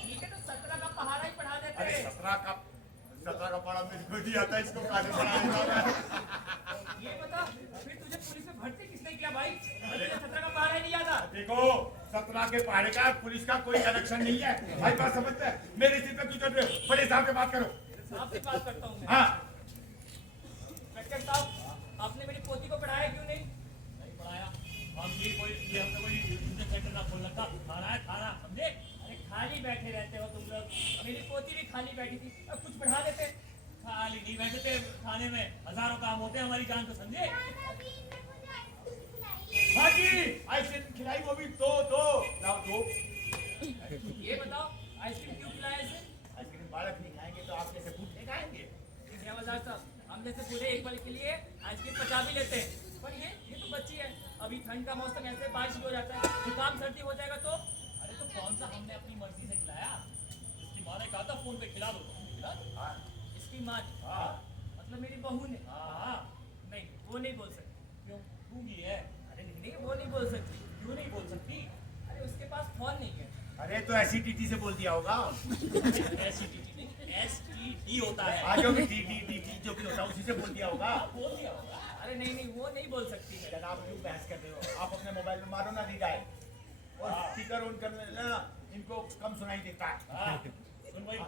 ठीक है तो 17 का पहाड़ा ही पढ़ा देते अरे हैं। 17 का पढ़ा मेरे को नहीं आता, इसको काहे पढ़ाएगा? ये बता फिर तुझे पुलिस में भर्ती किसने किया भाई? तुझे 17 का पहाड़ा ही नहीं आता। देखो 17 के पहाड़े का पुलिस का कोई कनेक्शन नहीं है भाई, बात समझते हैं? मेरे सिर पे क्यों चढ़ रहे हो? बड़े साहब से बात करो। साहब से बात करता हूँ मैं। हाँ इंस्पेक्टर साहब आपने मेरी पोती को पढ़ाया क्यों नहीं? नहीं पढ़ाया हम ये हमने कोई ट्यूशन सेंटर ना खोलना था, खाना है खाना, समझे? अरे खाली बैठे रहते हो तुम लोग। मेरी पोती भी खाली बैठी थी, अब कुछ पढ़ा देते। खाली नहीं बैठे थे खाने में, हजारों काम होते हैं हमारी जान को, समझे? नवीन ने मुझे आइसक्रीम खिलाई। हाँ जी, आइसक्रीम खिलाई, वो भी दो लाओ दो। ये बताओ आइसक्रीम क्यों खिलाया इसे? आइसक्रीम बालक नहीं खाएंगे तो आप कैसे भूखे खाएंगे? सेवादार साहब हम जैसे बूढ़े एक पल के लिए आइसक्रीम पचा भी लेते हैं, पर ये तो बच्ची है। अभी ठंड का मौसम ऐसे बारिश भी हो जाता है, जुकाम सर्दी हो जाएगा तो। अरे तो कौन सा हमने अपनी मर्जी से खिलाया? इसकी माँ ने कहा था फोन पे खिला दो, तो खिला दो। हाँ इसकी माँ ने? हाँ मतलब मेरी बहू ने? हाँ। नहीं वो नहीं बोल सकती। क्यों गूंगी है? अरे नहीं वो नहीं बोल सकती। क्यों नहीं बोल सकती? अरे उसके पास फोन नहीं है। अरे तो ऐसी टीटी से बोल दिया होगा। STD नहीं, STD होता है। आज जो भी टीटी जो भी होता है उसी से बोल दिया होगा। बोल दिया होगा। अरे नहीं वो नहीं बोल सकती है। जनाब क्यों बहस कर रहे हो? आप अपने मोबाइल में मारो ना रीडायल, और स्पीकर ऑन करने ना इनको कम सुनाई देता है। हाँ सुन भाई,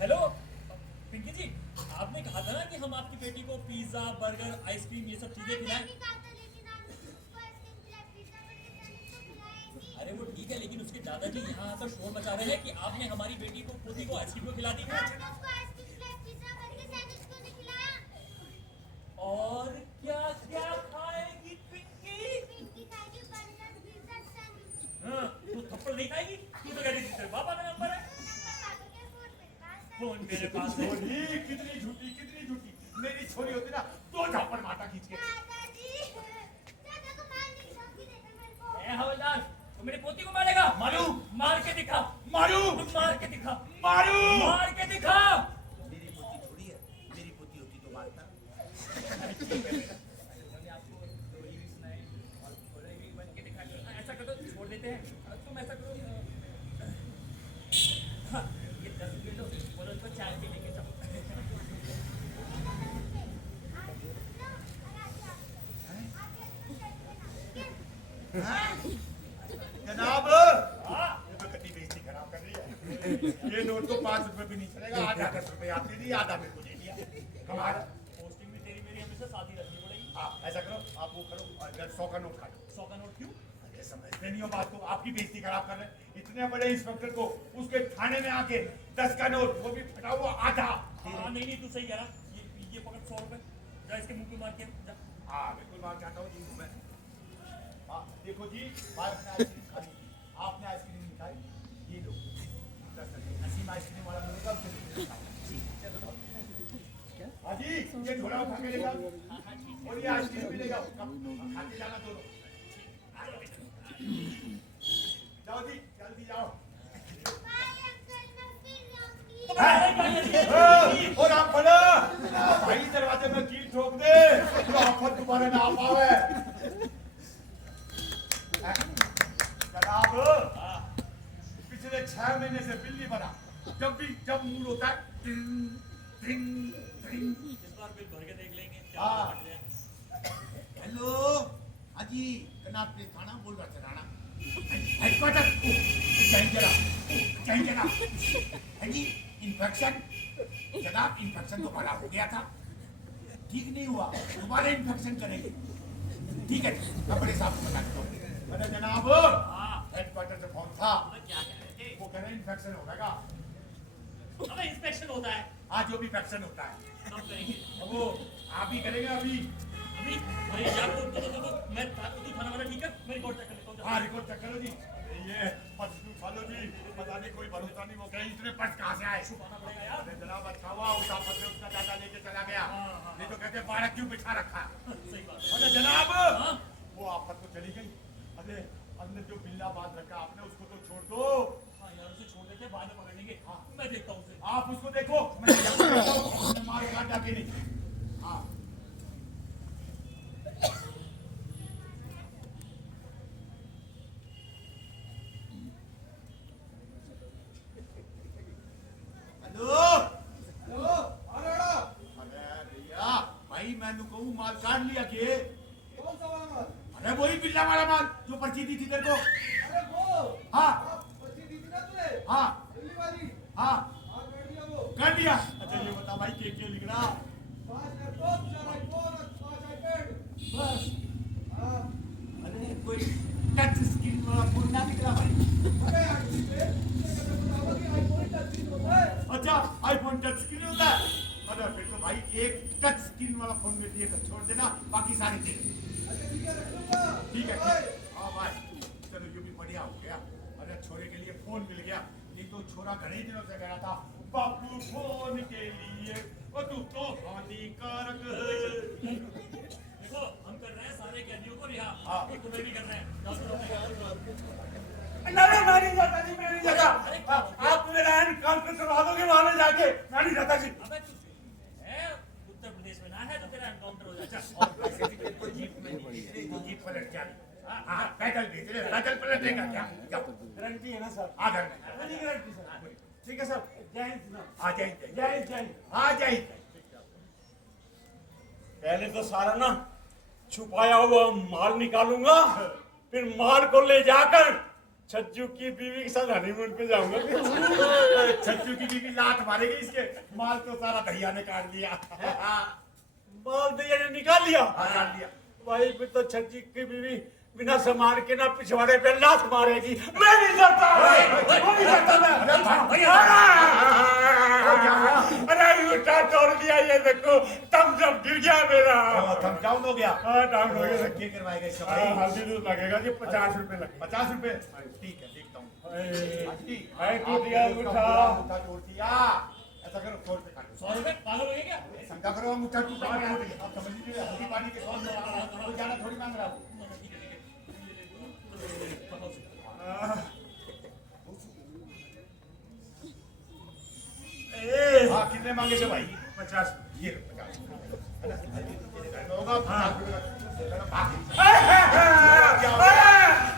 हेलो पिंकी जी, आपने कहा था ना कि हम आपकी बेटी को पिज्जा बर्गर आइसक्रीम ये सब चीजें खिलाएं। मैंने कहा था लेकिन आप उसको आइसक्रीम खिलाई, पिज्जा बर्गर सैंडविच तो खिलाएंगी। अरे वो ठीक है, लेकिन उसके दादाजी यहाँ आकर शोर मचा रहे हैं कि आपने हमारी बेटी को पोती को आइसक्रीम को खिला दी है। आपने उसको आइसक्रीम खिलाई, पिज्जा बर्गर सैंडविच क्यों नहीं खिलाया? और क्या क्या खाएगी पिंकी? पिंकी खाएगी बर्गर, पिज्जा, सैंडविच। हाँ तू थप्पड़ नहीं खाएगी? तू तो कहती थी तेरे पापा का नंबर है। पापा के फोन मेरे पास है। फोन मेरे पास है। छोरी कितनी झूठी, कितनी झूठी। मेरी छोरी होती ना तो झापड़ मारता खींच के। दादाजी, दादा को मारने की धमकी देता मेरे को। ए हवलदार तो मेरी पोती को मारेगा? मारू मार के दिखा। मारू तुम मार के दिखा। मारू। मार के दिखा। मेरी पोती थोड़ी है, मेरी पोती होती तो मारता। मैंने आपको स्टोरी भी सुनाई और थोड़े भी बन के दिखा दो। ऐसा करो छोड़ देते हैं। अब तुम ऐसा करो हाँ, ये 10 रुपये लो, बोलो उनको चाय पी लेके जाओ। जनाब ये तो कटी बेइज्जती खराब कर रही है। ये नोट तो 5 रुपए भी नहीं चलेगा, आधा 10 रुपए आपने दी, आधा मेरे को दे दिया। कमाल। पोस्टिंग में तेरी मेरी हमेशा साथ ही रखनी पड़ेगी। आप ऐसा करो, आप वो करो और 100 का नोट काटो। 100 का नोट क्यों? अरे समझते नहीं हो बात को, आपकी बेइज्जती खराब कर रहे हैं। इतने बड़े इंस्पेक्टर को उसके थाने में आके 10 का नोट, वो भी फटा हुआ आधा। हाँ नहीं नहीं तू सही कह रहा। ये पकड़ 100 रुपए, जा इसके मुंह पे मार के जा। हाँ बिल्कुल मार चाहता हूँ जी मैं। हाँ देखो जी, भारत ने आइसक्रीम खाई, आपने आइसक्रीम नहीं खाई, ये लो 10 नसीम आइसक्रीम वाला मिलेगा उससे हाँ जी, ये झोला उठा के ले जाओ और ये आइसक्रीम भी ले जाओ, खाते जाना दोनों। जाओ जी जल्दी जाओ। बाय अंकल, मैं फिर आऊंगी। और आप बना भाई दरवाजे में कील ठोक दे तो आफत दोबारा ना आ पावे। जनाब पिछले 6 महीने से बिल्ली बना, जब मूड होता है टिंग टिंग टिंग। इस बार बिल भर के देख लेंगे क्या हाँ। बढ़ जाए। हेलो हाजी कनाब प्लेस थाना बोल रहा था राणा हेडक्वार्टर कहीं जरा हाजी इन्फेक्शन जनाब, इन्फेक्शन तो बड़ा हो गया था, ठीक नहीं हुआ, दोबारा इन्फेक्शन करेंगे। ठीक है मैं बड़े साहब को बता देता हूँ। अरे जनाब हेडक्वार्टर से फोन था, तो क्या कह रहे थे? वो कह रहे इन्फेक्शन हो जाएगा। अबे इंस्पेक्शन होता है, आज जो भी इन्फेक्शन होता है कब करेंगे? अब वो आप ही करेंगे अभी। अभी अरे यार तो मैं तू खाना वाला ठीक है, मैं रिकॉर्ड चेक कर लेता हूँ। हाँ रिकॉर्ड चेक करो जी। ये पर्स उठा लो जी, पता नहीं कोई भरोसा नहीं, वो कहीं इतने पर्स कहाँ से आए। छुपाना पड़ेगा यार। अरे जनाब अच्छा हुआ उस आफत में उसका दादा लेके चला गया, हाँ। नहीं तो कहते बारह क्यों बिठा रखा। सही बात है। अरे जनाब हाँ? वो आफत तो चली गई, अरे हमने जो बिल्ला बांध रखा आपने उसको तो छोड़ दो। हाँ यार उसे छोड़ देते हैं, बाद में पकड़ लेंगे। हाँ मैं देखता हूँ उसे। आप उसको देखो, मैं देखता हूँ, मैं मार काट जाके नहीं। हाँ हेलो हेलो अरे अरे भैया भाई मैंने कहूँ माल काट लिया के? कौन सा वाला माल? अरे वही बिल्ला वाला माल जो पर्ची दी थी तेरे को। अरे वो हाँ पर्ची दी थी ना तूने? हाँ दिल्ली वाली? हाँ हाँ कर दिया वो। कर दिया। अच्छा ये बता भाई क्या लिख रहा? 5 लैपटॉप 4 आईफोन और 5 आईपैड। बस। हाँ अरे कोई टच स्क्रीन वाला फोन ना निकला भाई? अरे यार इसी पे मैं बताऊंगा कि आईफोन टच स्क्रीन होता है। अच्छा आईफोन टच स्क्रीन होता है? अरे फिर तो भाई एक टच स्क्रीन वाला फोन में दिए तो छोड़ देना, बाकी सारे दे। अच्छा ठीक है रख लूंगा। ठीक है बाय। हाँ भाई चलो ये भी बढ़िया हो गया। अरे छोरे के लिए फोन मिल गया। ये तो छोरा घने दिनों से कह रहा था बापू फोन के लिए, और तू तो हानिकारक है। देखो हम कर रहे हैं सारे कैदियों को रिहा। हाँ। एक तुम्हें भी कर रहे हैं। जाओ चलो अपने घर जाओ। नहीं मैं नहीं जाता जी, मैं नहीं जाता। आप मेरा एनकाउंटर करवा दोगे वहां में जाके? मैं नहीं जाता जी। अबे तू है उत्तर प्रदेश में ना है तो तेरा एनकाउंटर हो जाएगा। और ऐसे भी तेरे को जीप में तो जीप पलट जाए। हाँ पैदल भेज रहे, पैदल पलटेगा क्या? जाओ गारंटी है ना सर? आ घर में। नहीं गारंटी सर। ठीक है सर, जय हिंद सर। आ जाइए जय हिंद, जय हिंद। आ जाइए। पहले तो सारा ना छुपाया हुआ माल निकालूंगा, फिर माल को ले जाकर छज्जू की बीवी के साथ हनीमून पे जाऊंगा। छज्जू की बीवी लात मारेगी इसके। माल तो सारा भैया ने काट लिया। माल भैया ने निकाल लिया। हाँ काट लिया। भाई फिर तो छज्जू की बीवी बिना सामान के ना पिछवाड़े पे लात मारेगी। मैं नहीं करता, मैं नहीं करता अरे उठा तोड़ दिया, ये देखो तम जब गिर गया मेरा। थम डाउन हो गया। हाँ डाउन हो गया। क्या करवाएगा इसका भाई? हल्दी दूध लगेगा जी, 50 रुपए लगेगा। 50 रुपए? ठीक है देखता हूँ। अरे टूट गया, उठा। उठा तोड़ दिया। ऐसा करो 100 रुपए काटो। 100 रुपए पागल हो गए क्या? शंका करो हम उठा टूटा है। आप समझ लीजिए हल्दी पानी के 100 में कोई ज्यादा थोड़ी मांग रहा हूँ। हाँ कितने मांगे थे भाई? 50। ये 50 होगा।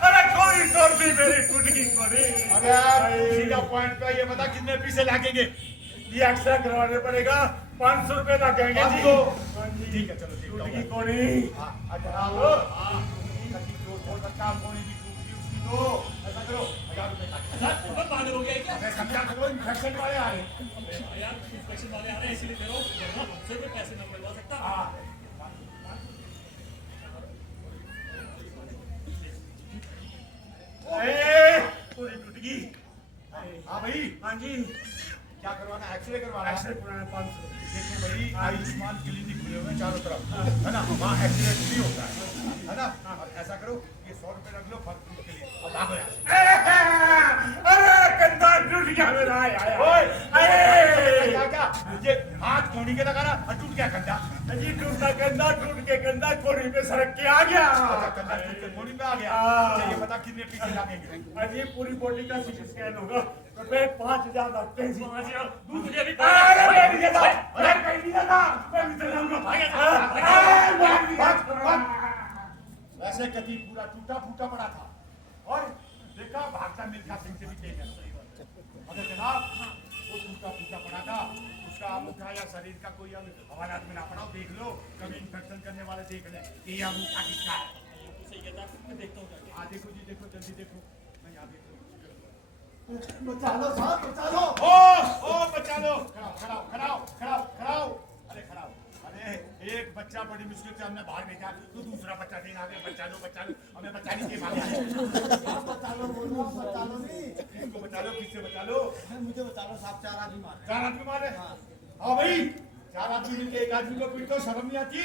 अरे कोई तोड़ दी मेरी टूट की कोरी। अरे सीधा पॉइंट पे ये बता कितने पैसे लगेंगे? ये एक्स्ट्रा करवाने पड़ेगा, 500 रुपए लगेंगे जी। ठीक है चलो टूट की कोरी। ऐसा करो 1000 रुपए काटो। सर तुम पागल हो गए क्या? मैं समझा करो इन्फेक्शन वाले आ रहे हैं। यार इंस्पेक्शन वाले आ रहे हैं इसीलिए दे रहा हूँ, वरना मुझसे कोई पैसे नहीं मिलवा सकता। हाँ पूरी टूट गई। हाँ भाई हाँ जी, क्या करवाना? एक्सरे करवाना है। एक्स्ट्रा करवाना 500। देखो भाई आयुष्मान क्लिनिक खुले हुए हैं चारों तरफ, है ना? वहाँ एक्सीडेंट फ्री होता है ना? और ऐसा करो ये 100 रुपए रख लो फल फ्रूट के लिए और भागो यहाँ से। अरे कंधा टूट गया मेरा। क्या क्या ये हाथ कोनी के लगा रहा और टूट गया कंधा? जी टूटा कंधा, टूट के कंधा कोरी पे सरक के आ गया। कंधा टूट के कोनी पे आ गया। अच्छा ये बता कितने पैसे लगेंगे? अजी पूरी बॉडी का सीटी स्कैन होगा, रुपए 5000 लगते हैं जी। 5000 दूध मुझे अभी अरे मैं नहीं जाता, अरे कहीं नहीं जाता, मैं भी चला जाऊंगा। वैसे कभी पूरा टूटा फूटा पड़ा था और देखा भागता मिल्खा सिंह से भी तेज है। अगर जनाब वो टूटा फूटा पड़ा था, उसका अंगूठा या शरीर का कोई हवालात में ना पड़ा हो, देख लो कभी इन्फेक्शन करने वाले देख ले कि ये अंगूठा किसका है। सही कहता है, मैं देखता हूँ जाके। हाँ देखो जी देखो जल्दी देखो। मैं यहाँ देखो। बचा लो साहब, बचा लो। ओ बचा लो। खड़ाओ खड़ाओ खड़ाओ खड़ाओ खड़ाओ। अरे खड़ाओ। अरे एक बच्चा बड़ी मुश्किल से हमने बाहर भेजा तो दूसरा बच्चा देना आगे बचा लो हमें बचाने के भागे। बचा लो बोलो, बचा लो नहीं। किसको बचा लो? किससे बचा लो? मुझे बचा लो साहब, 4 आदमी मारे। 4 आदमी मारे? हाँ भाई 4 आदमी मिलके एक आदमी को पीटो, शर्म नहीं आती?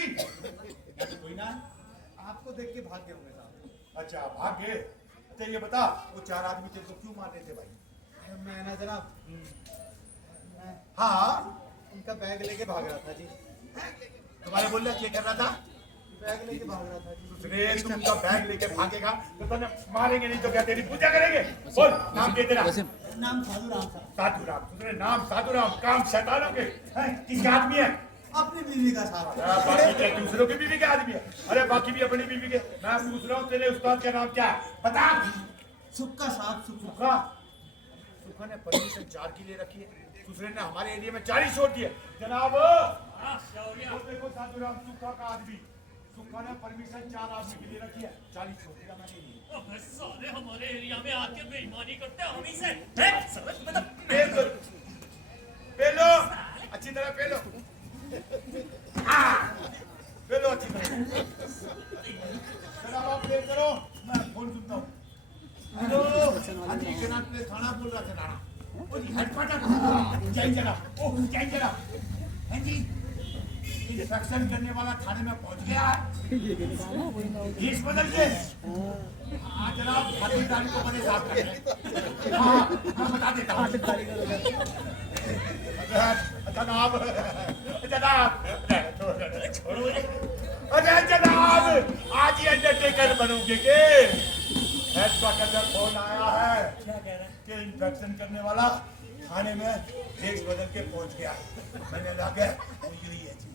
या तो कोई ना आपको देख के भाग गए होंगे साहब। अच्छा भाग गए। अच्छा ये बता वो 4 आदमी तेरे को क्यों मार रहे थे भाई? मैं ना जनाब, हाँ उनका बैग लेके भाग रहा था जी। तुम्हारे बोल रहा क्या कर रहा था? बैग लेके भाग रहा था जी। दूसरे तुमका बैग लेके भागेगा तो तने मारेंगे नहीं तो क्या तेरी पूजा करेंगे? बोल नाम दे तेरा। नाम साधु राम साहब। साधु राम। दूसरे नाम साधु राम, काम शैतानों के हैं? किसका आदमी है? अपनी बीवी का साहब। बाकी के दूसरों की बीवी के आदमी है। अरे बाकी भी अपनी बीवी के। मैं पूछ रहा हूँ तेरे उस्ताद का नाम क्या है? बता। सुक्का साहब, सुक्का। सुखा। सुखा ने परमिशन 4 की ले रखी है। दूसरे ने हमारे एरिया में 4 ही छोड़ दिए। जनाब हाँ, क्या हो गया? वो देखो साधु राम सुखा का आदमी। सुखा ने परमिशन 4 आदमी के लिए रखी है। 40 छोड़ दिया मैंने। अबे साले हमारे एरिया में आके बेईमानी करते हैं हम ही से। हैं? साले मतलब पेलो पेलो अच्छी तरह पेलो। पेलो अच्छी तरह। जनाब आप वेट करो, मैं फोन सुनता हूँ। हेलो अजी जनाब ने थाना बोल रहा था थाना। ओ जी हेडक्वार्टर जय जनाब। ओ जय जनाब। हैं जी इंस्पेक्शन करने वाला थाने में पहुंच गया है। इस बदल के हाँ जनाब खातिरदारी को बड़े साफ कर रहे हैं। हाँ मैं बता देता हूँ। जनाब जनाब छोड़ो मुझे। अरे जनाब आज ही अंडरटेकर बनोगे के? हेडक्वार्टर में फोन आया है क्या कह रहा है? कि इंस्पेक्शन करने वाला थाने में भेष बदल के पहुंच गया। मैंने लगा वो यही है जी।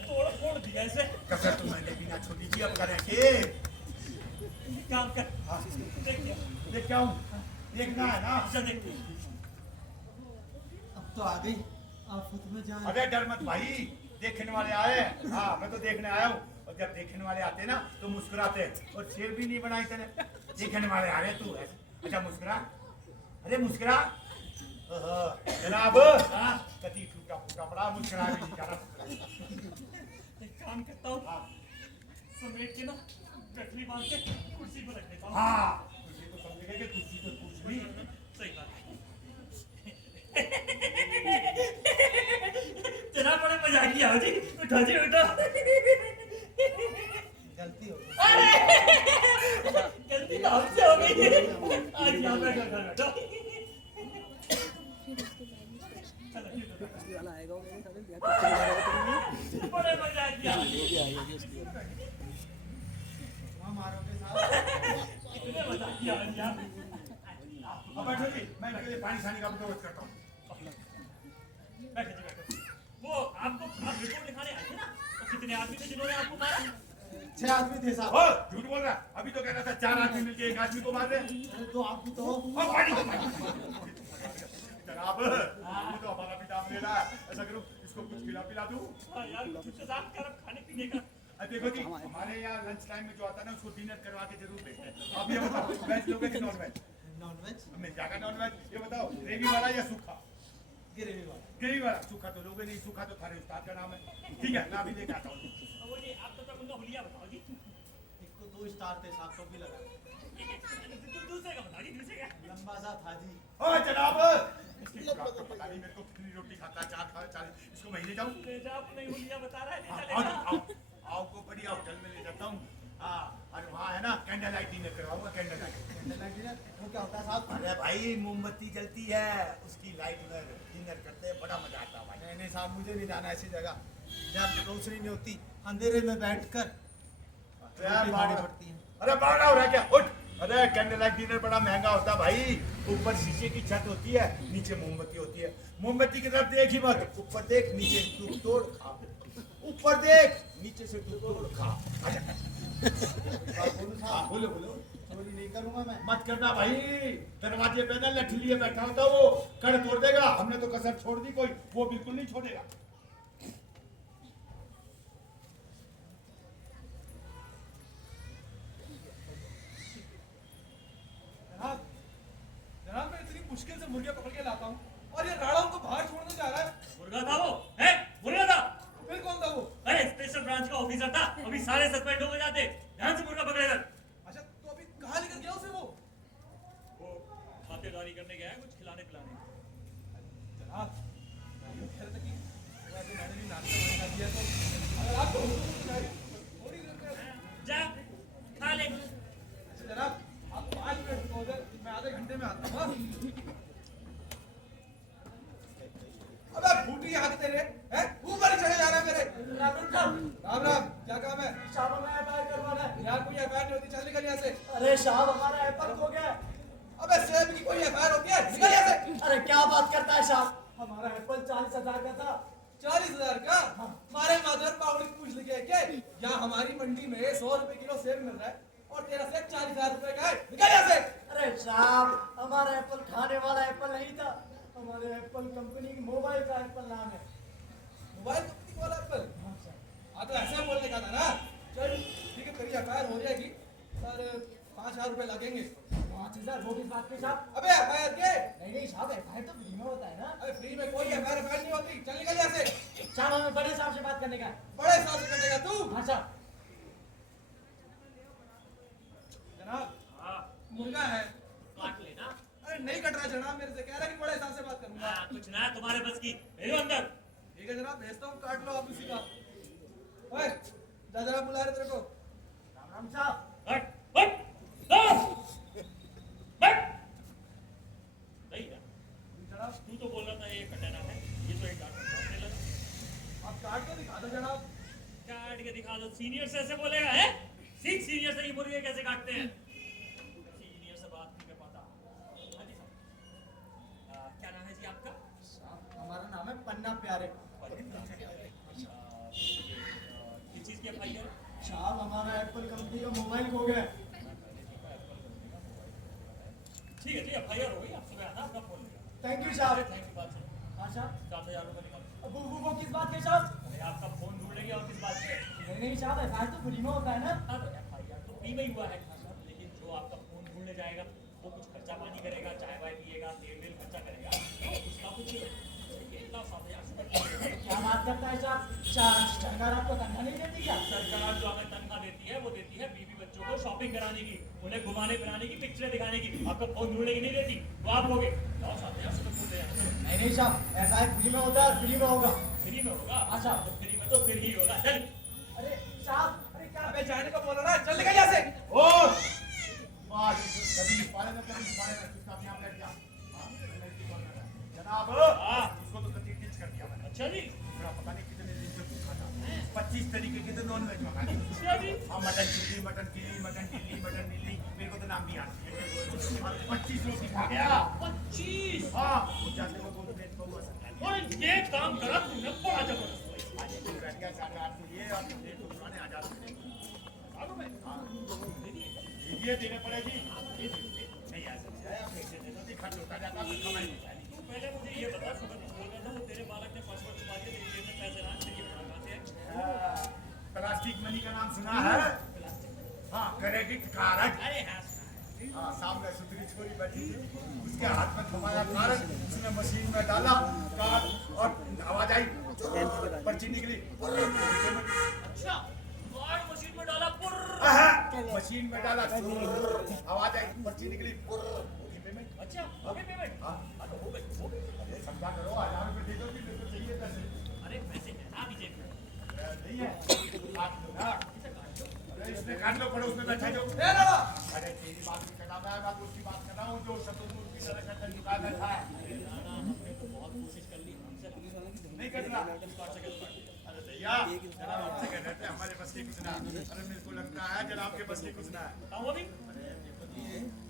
तोड़ फोड़ दिया इसे। कसर तो मैंने बिना छोड़ी जी अब करें के। काम कर। हाँ देखिए देख क्या हूँ देखना है ना। अच्छा देखिए। अब तो आ गई आफत में जान। अरे डर मत भाई, देखने वाले आए हैं। हाँ मैं तो देखने आया हूँ। और जब देखने वाले आते ना तो मुस्कुराते हैं। और शेर भी नहीं बनाई तेने। देखने वाले आ रहे तू अच्छा मुस्कुरा। अरे मुस्कुरा। जनाब कति टूटा फूटा पड़ा मुस्कुरा भी नहीं कर रहा। एक काम करता हूँ समेट के ना गठरी बांध के कुर्सी पर रख देता हूँ। हाँ तुझे तो समझेगा कि कुर्सी तो कुछ भी सही बात जना बड़े मजाकी आओ जी। उठा जी उठा। गलती हो गई। अरे गलती तो हमसे हो गई। आज यहाँ बैठो घर बैठो। बड़े मजाकी आओ जी। वहाँ मारोगे साहब। कितने मजाकी आओ जी आप। अब बैठो जी मैं इनके लिए पानी छानी का बंदोबस्त करता हूँ। बैठो जी बैठो। वो आपको आप रिपोर्ट लिखाने आए थे ना? तो कितने आदमी थे जिन्होंने आपको मारा? 6 आदमी थे साहब। ओ झूठ बोल रहा है। अभी तो कह रहा था 4 आदमी मिलके 1 आदमी को मार रहे हैं। अरे 2 आदमी तो हो। ओ पानी जनाब वो तो हमारा भी दाम ले रहा है। ऐसा करो इसको कुछ खिला पिला दूं। हाँ यार कुछ इंतजाम कर अब खाने पीने का। देखो जी हमारे यहाँ लंच टाइम में जो आता है ना उसको डिनर करवा के जरूर भेजते हैं। आप ये बताओ वेज लोगे कि नॉन वेज? Non veg. मिल जाएगा नॉन वेज। ये बताओ ग्रेवी वाला या सूखा? ग्रेवी वाला। ग्रेवी वाला। सूखा तो लोगे नहीं, सूखा तो थारे उस्ताद का नाम है। ठीक है मैं अभी लेके आता हूँ। वो जी आप तो उनका हुलिया बताओ जी। एक को 2 स्टार थे साहब, तो भी लगा। दूसरे का बताओ जी। दूसरे का लंबा सा था जी। ओ जनाब इसकी खुराक तो पता नहीं मेरे को कितनी रोटी खाता है। 4 खा 4 इसको मैं ले जाऊँ? ले जा अपने हुलिया बता रहा है। ले हाँ, जा, ले जा। आओ को बढ़िया होटल में ले जाता हूँ। हाँ और वहाँ है ना कैंडल लाइट डिनर करवाऊंगा। कैंडल लाइट वो क्या होता है साहब? अरे भाई मोमबत्ती जलती है उसकी लाइट में डिनर करते हैं। बड़ा मजा आता है भाई। नहीं नहीं साहब, मुझे नहीं जाना ऐसी जगह जहाँ रोशनी नहीं होती। अंधेरे में बैठकर यार बाड़ी पड़ती है। अरे बाड़ा हो रहा है क्या? उठ। अरे कैंडल लाइट डिनर बड़ा महंगा होता है भाई। ऊपर शीशे की छत होती है, नीचे मोमबत्ती होती है। मोमबत्ती की तरफ देख ही मत। ऊपर देख नीचे तू तोड़ खा। ऊपर देख नीचे से तू तोड़ खा। बोलो साहब। बोलो बोलो। चोरी नहीं करूंगा मैं। मत करना भाई। दरवाजे पे ना लठ लिए बैठा होता वो कड़ तोड़ देगा। हमने तो कसर छोड़ दी कोई, वो बिल्कुल नहीं छोड़ेगा। जनाब जनाब मैं इतनी मुश्किल से मुर्गे पकड़ के लाता हूँ और ये राड़ा उनको बाहर छोड़ने जा रहा है। मुर्गा था वो है? मुर्गा था? फिर कौन था वो? अरे स्पेशल ब्रांच का ऑफिसर था। अभी सारे सस्पेंड हो जाते। ध्यान से मुर्गा पकड़ेगा। अच्छा तो अभी कहाँ लेकर गया उसे वो? वो खातिरदारी करने गया है कुछ खिलाने पिलाने। जनाब ये कह रहे थे कि वैसे मैंने भी नाश्ता बना दिया तो अगर आपको हुक्म है तो थोड़ी देर में जा खा ले। अच्छा जनाब आप 5 मिनट हो जाए, मैं आधे घंटे में आता हूँ। हाँ? यहाँ कोई एफआईआर नहीं होती, चल निकल यहाँ से। अरे साहब हमारा एप्पल खो गया। अबे सेब की कोई एफआईआर होती है, निकल यहाँ से। अरे क्या बात करता है साहब, हमारा एप्पल 40,000 का था। 40,000 का? हमारे माधुर पावड़ी पूछ लिया है क्या? यहाँ हमारी मंडी में 100 रुपए किलो सेब मिल रहा है और तेरा सेब 40,000 रुपए का है, निकल यहाँ से। अरे साहब हमारा एप्पल खाने वाला एप्पल नहीं था, हमारे एप्पल कंपनी की मोबाइल का एप्पल नाम है। मोबाइल कंपनी वाला एप्पल? हाँ तो ऐसे बोलने का था ना। चल ठीक है, तेरी एफआईआर हो जाएगी पर 5,000 रुपए लगेंगे। 5,000 वो किस बात के साहब? अबे एफआईआर के? नहीं साहब एफआईआर तो फ्री में होता है ना। अरे फ्री में कोई एफआईआर नहीं होती, चल निकल यहाँ से। साहब हमें बड़े साहब से बात करने का है। बड़े साहब से कटेगा तू? हाँ साहब। जनाब हाँ मुर्गा है। काट लेना। अरे नहीं कट रहा जनाब, मेरे से कह रहा है कि बड़े साहब से बात करूंगा। हाँ, कुछ ना तुम्हारे बस की, भेजो अंदर। ठीक है जनाब, भेजता हूँ, काट लो आप उसी का। ओए जा जनाब, बुला रहे तेरे को। राम राम साहब। हट हट हट। नहीं ना जनाब तू तो बोल रहा था ये कटाना है, ये तो एक काटने लगा। आप काट के दिखा दो जनाब। काट के दिखा दो। सीनियर से ऐसे बोलेगा है? सीख सीनियर से, ये मुर्गे कैसे काटते हैं। सीनियर से बात नहीं कर पाता। हाँ जी साहब, क्या नाम है जी आपका? हमारा नाम है पन्ना प्यारे। किस चीज़ की एफआईआर? साहब हमारा एप्पल कंपनी का मोबाइल खो गया। ठीक है जी, एफआईआर हो गई। आप सुबह आना, आपका फोन लेगा। थैंक यू साहब। थैंक यू बात सर। हाँ साहब। 7,000 रुपये निकालो। वो किस बात के साहब? अरे आपका फोन ढूंढ लेंगे और किस बात के? नहीं साहब एफआईआर तो फ्री में होता है ना। हाँ तो एफआईआर तो फ्री में ही हुआ है, लेकिन जो आपका फोन ढूंढने जाएगा वो कुछ खर्चा पानी करेगा, चाय वाय पिएगा, तेल वेल खर्चा करेगा, तो उसका कुछ इतना 7,000 रुपये। क्या बात करता है साहब, सरकार आपको तनख्वाह नहीं देती क्या? सरकार जो हमें तनख्वाह देती है वो देती है बीवी बच्चों को शॉपिंग कराने की, उन्हें घुमाने फिराने की, पिक्चरें दिखाने की। आपको फोन ढूंढने की नहीं देती, वो आप लोगे। जाओ 7,000 रुपये बोल रहे हैं। नहीं साहब एफआईआर फ्री में होता है, फ्री में होगा। फ्री में होगा? हाँ साहब। तो फ्री में तो फिर ही होगा। चल अरे साहब, अरे क्या अबे जाने को बोला ना, चल निकल यहाँ से। ओ कभी पाले ना किसका अपने आप बैठ गया। जनाब हाँ। उसको तो कति टीच कर दिया मैंने। अच्छा जी। मेरा पता नहीं कितने दिन से भूखा था। 25 तरीके के तो नॉन वेज मंगा लिए। अच्छा जी। हाँ, mutton chilli, mutton chilli, mutton टिल्ली, मटन टिल्ली, मेरे को तो नाम नहीं आता। 25 रोटी खा गया। 25। हाँ, वो जाते वो बोल पेट को बस। और ये काम करा तुमने, बड़ा जबरदस्त। आज ये बैठ गया 8:30 को, ये और डेढ़ को पुराने आ जाते हैं। ये देने पड़े जी। नहीं ऐसा नहीं है, आप पैसे दे दो, खर्च होता जाता है, कमाई नहीं जाती। तू पहले मुझे ये बता, सुबह तू बोल रहा था वो तेरे बालक ने पासवर्ड छुपा दिया, तेरी जेब में पैसे ना, तेरी बता कहाँ से है? प्लास्टिक मनी का नाम सुना है? हाँ, क्रेडिट कार्ड। अरे हाँ सुना है। हाँ, सामने सुधरी छोरी बैठी थी, उसके हाथ में थमाया कार्ड, उसने मशीन में डाला कार्ड और आवाज आई, पर्ची निकली। अच्छा, कार्ड मशीन में डाला, पुर्र। मशीन में डाला, आवाज आई, पर्ची निकली, पेमेंट। अच्छा, हो गई पेमेंट? हाँ। तो हो गई, हो गई। अरे समझा करो, 1,000 रुपए दे दो कि मेरे को चाहिए पैसे। अरे पैसे है ना अभी जेब में। नहीं है, काट लो ना। अरे इसमें काट लो, पड़ो उसमें बैठा जाओ। दे दो। अरे तेरी बात नहीं करना, मैं बात उसकी बात कर रहा हूँ जो शत्रुघ्न की तरह करके झुका बैठा है। ना, हमने तो बहुत कोशिश कर ली, हमसे नहीं कर रहा। अरे भैया, जनाब आपसे कह रहे थे हमारे बस की कुछ ना। अरे मेरे को लगता है जनाब के बस की कुछ ना है। कहाँ वो भी? अरे देखो जी,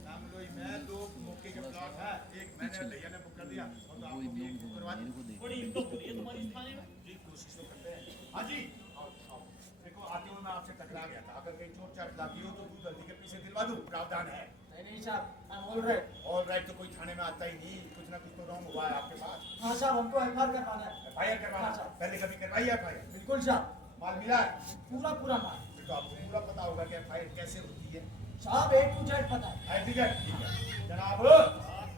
नाम लो ही मैं, 2 मौके के प्लॉट है, एक मैंने भैया ने बुक कर दिया और तो आपको भी बुक करवा दी। बड़ी इनकम हो रही है तुम्हारी इस थाने में। जी कोशिश तो करते हैं। हाँ जी, आओ, आओ। देखो आते हुए मैं आपसे टकरा गया था, अगर कहीं चोट चाट लगी हो तो दूध हल्दी के पीछे दिलवा दूं, प्रावधान है। नहीं साहब आई बोल रहे। ऑल राइट, तो कोई थाने में आता ही नहीं, कुछ ना कुछ तो रॉन्ग हुआ है आपके पास। हाँ साहब हमको एफआईआर करवाना है। एफआईआर करवाना, हाँ, साहब। पहले कभी करवाई है एफआईआर? बिल्कुल साहब, माल मिला है? पूरा पूरा माल। फिर तो आपको पूरा पता होगा कि एफआईआर कैसे होती है। साहब A to Z पता है। ठीक है, ठीक है जनाब,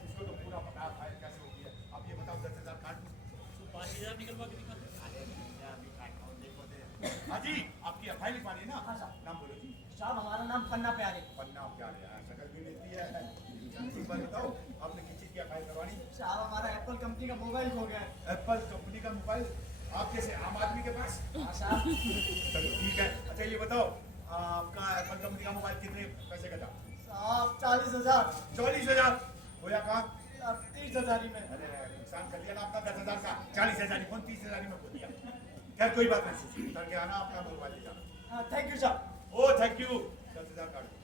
इसको तो पूरा पता है एफआईआर कैसे होती है। आप ये बताओ 10,000 काट दूं? तू 5,000 निकलवा के दिखा। अरे भैया, अभी काटता हूं, देखो दे। हाँ जी, आपकी एफआईआर लिखवानी है ना? हाँ, साहब। नाम बोलो जी। साहब हमारा नाम पन्ना प्यारे। पन्ना प्यारे है, शक्ल भी लेती है। एक बार बताओ, आपने किस चीज़ की एफआईआर करवानी? साहब हमारा एप्पल कंपनी का मोबाइल खो गया है। एप्पल कंपनी का मोबाइल आप जैसे आम आदमी के पास? हाँ साहब। चलो ठीक है। अच्छा ये बताओ, आपका एप्पल कंपनी का मोबाइल कितने पैसे का था? साहब 40,000। 40,000 होया काम? साहब 30,000 ही में। अरे नुकसान कर दिया ना आपका 10,000 का। 40,000 ही, कौन 30,000 ही में बोल दिया। खैर कोई बात नहीं, करके आना, अपना मोबाइल ले जाना। हाँ थैंक यू साहब। ओ थैंक यू। 40,000 काट दो।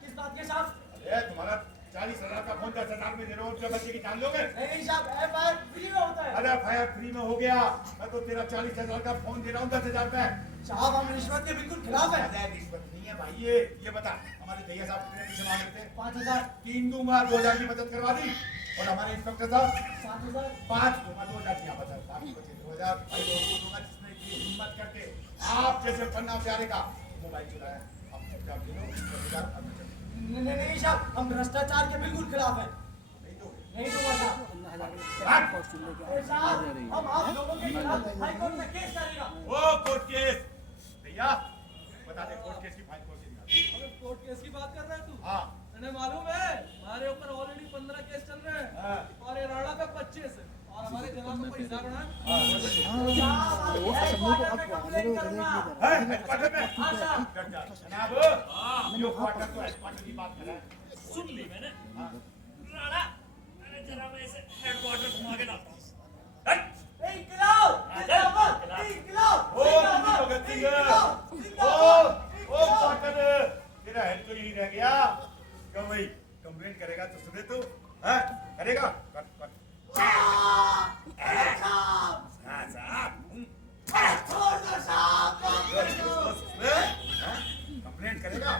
किस बात के साहब? अरे तुम्हारा 40,000 का फोन 10,000 में दे रहा हूँ, अपने बच्चे की जान लोगे? नहीं साहब, एफआईआर फ्री में होता है। अरे फायर फ्री में हो गया, मैं तो तेरा 40,000 का फोन दे रहा हूँ 10,000 में। साहब हम रिश्वत के बिल्कुल खिलाफ है। अरे रिश्वत नहीं है भाई, ये बता हमारे दैया साहब कितने पैसे मांग रहे थे? 5,000, 3 दूंगा, 2,000 की बचत करवा दी। और हमारे इंस्पेक्टर साहब 7,000, 5 दूंगा, 2,000 की बचत, बाकी बचे 2,000 भाई दोस्त को दूंगा जिसने की हिम्मत करके आप जैसे पन्ना प्यारे का मोबाइल चुराया। अब चुपचाप ले लो 2,000 अब चलो। नहीं साहब, हम भ्रष्टाचार के बिल्कुल खिलाफ हैं। नहीं दोगे? नहीं दूंगा साहब। अरे साहब, हम आप लोगों के खिलाफ हाई कोर्ट में केस करेगा। ओ कोर्ट केस भैया बता दे, कोर्ट केस की फाइल खोल के निकाल। अबे कोर्ट केस की बात कर रहा है तू? हाँ तने मालूम है हमारे ऊपर ऑलरेडी 15 केस चल रहे हैं हाँ। और ये राणा पे 25 है और हमारे जवाब में 50 होना है। है हेडक्वार्टर में हाँ साहब। जनाब यो क्वार्टर तो हेडक्वार्टर की बात कर रहा है। सुन ली मैंने। हाँ। राणा, अरे जरा मैं इसे हेडक्वार्टर घुमा के लाता हूँ। हट! इंकलाब जिंदाबाद, इंकलाब ओ भगत सिंह, ओ क्वार्टर तेरा हेड तो यही रह गया। क्यों भाई कंप्लेंट करेगा तो सुने तू हैं? करेगा कर कर। हाँ साहब छोड़ दो साहब, कंप्लेंट करेगा।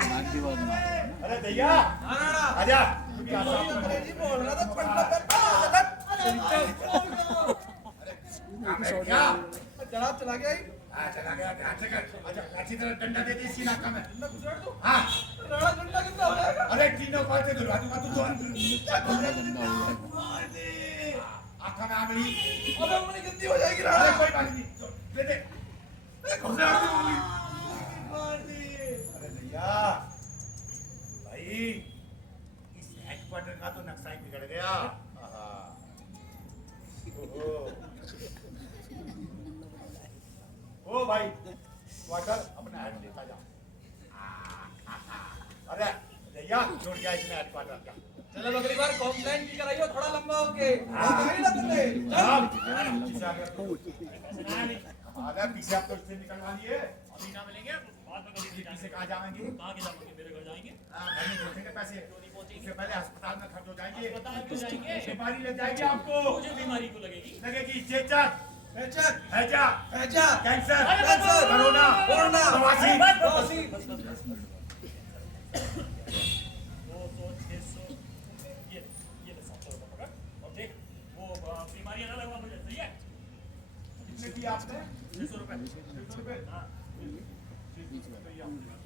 नाक दीवार मार रहा है ना। अरे भैया आजा तू भी आ अंग्रेजी बोल रहा था क्या जनाब चला गया ही। चला गया ध्यान से कर। अच्छा अच्छी तरह डंडा दे दी इसकी नाक में। मैं गुजर दूं? हाँ राणा डंडा कितना हो जाएगा? अरे तीनों पाल से दुलवा दूंगा तू तो गंदा गंदा हो गया। आँखों में आंगली। अबे उंगली गंदी हो जाएगी अरे राणा। कोई बात नहीं दे दे। घुसा दी उंगली। मार दी। अरे भैया भाई इस हेडक्वार्टर का तो नक्शा ही बिगड़ गया। आहा। ओहो। ओ भाई क्वार्टर अपना हेड लेता जा। अरे भैया जोड़ गया इसने हेडक्वार्टर का। चलो अगली बार कंप्लेंट की कराइयो थोड़ा लंबा होके। नहीं ना तुमने। साहब, पीछे आ गया तू। अरे पीछे आप तो इससे निकलवा लिए। अभी ना मिलेंगे, बाद में कभी पीछे कहाँ जाएंगे? कहाँ के जाओगे? मेरे घर जाएंगे। घर में पहुंचेंगे पैसे। उससे पहले अस्पताल में खर्च हो जाएंगे। अस्पताल क्यों जाएंगे? बीमारी लग जाएगी आपको। मुझे बीमारी को लगेगी। लगेगी चेचक, हैजा, हैजा, हैजा, कैंसर, कैंसर, कोरोना, कोरोना, बवासीर। बवासीर। 200, 600, ये ले 700 रुपये पकड़ और देख वो बीमारियां ना लगवा मुझे, सही है? कितने दिए आपने? 600 रुपये। 600 रुपए? हाँ। 600 रुपए ये आपने।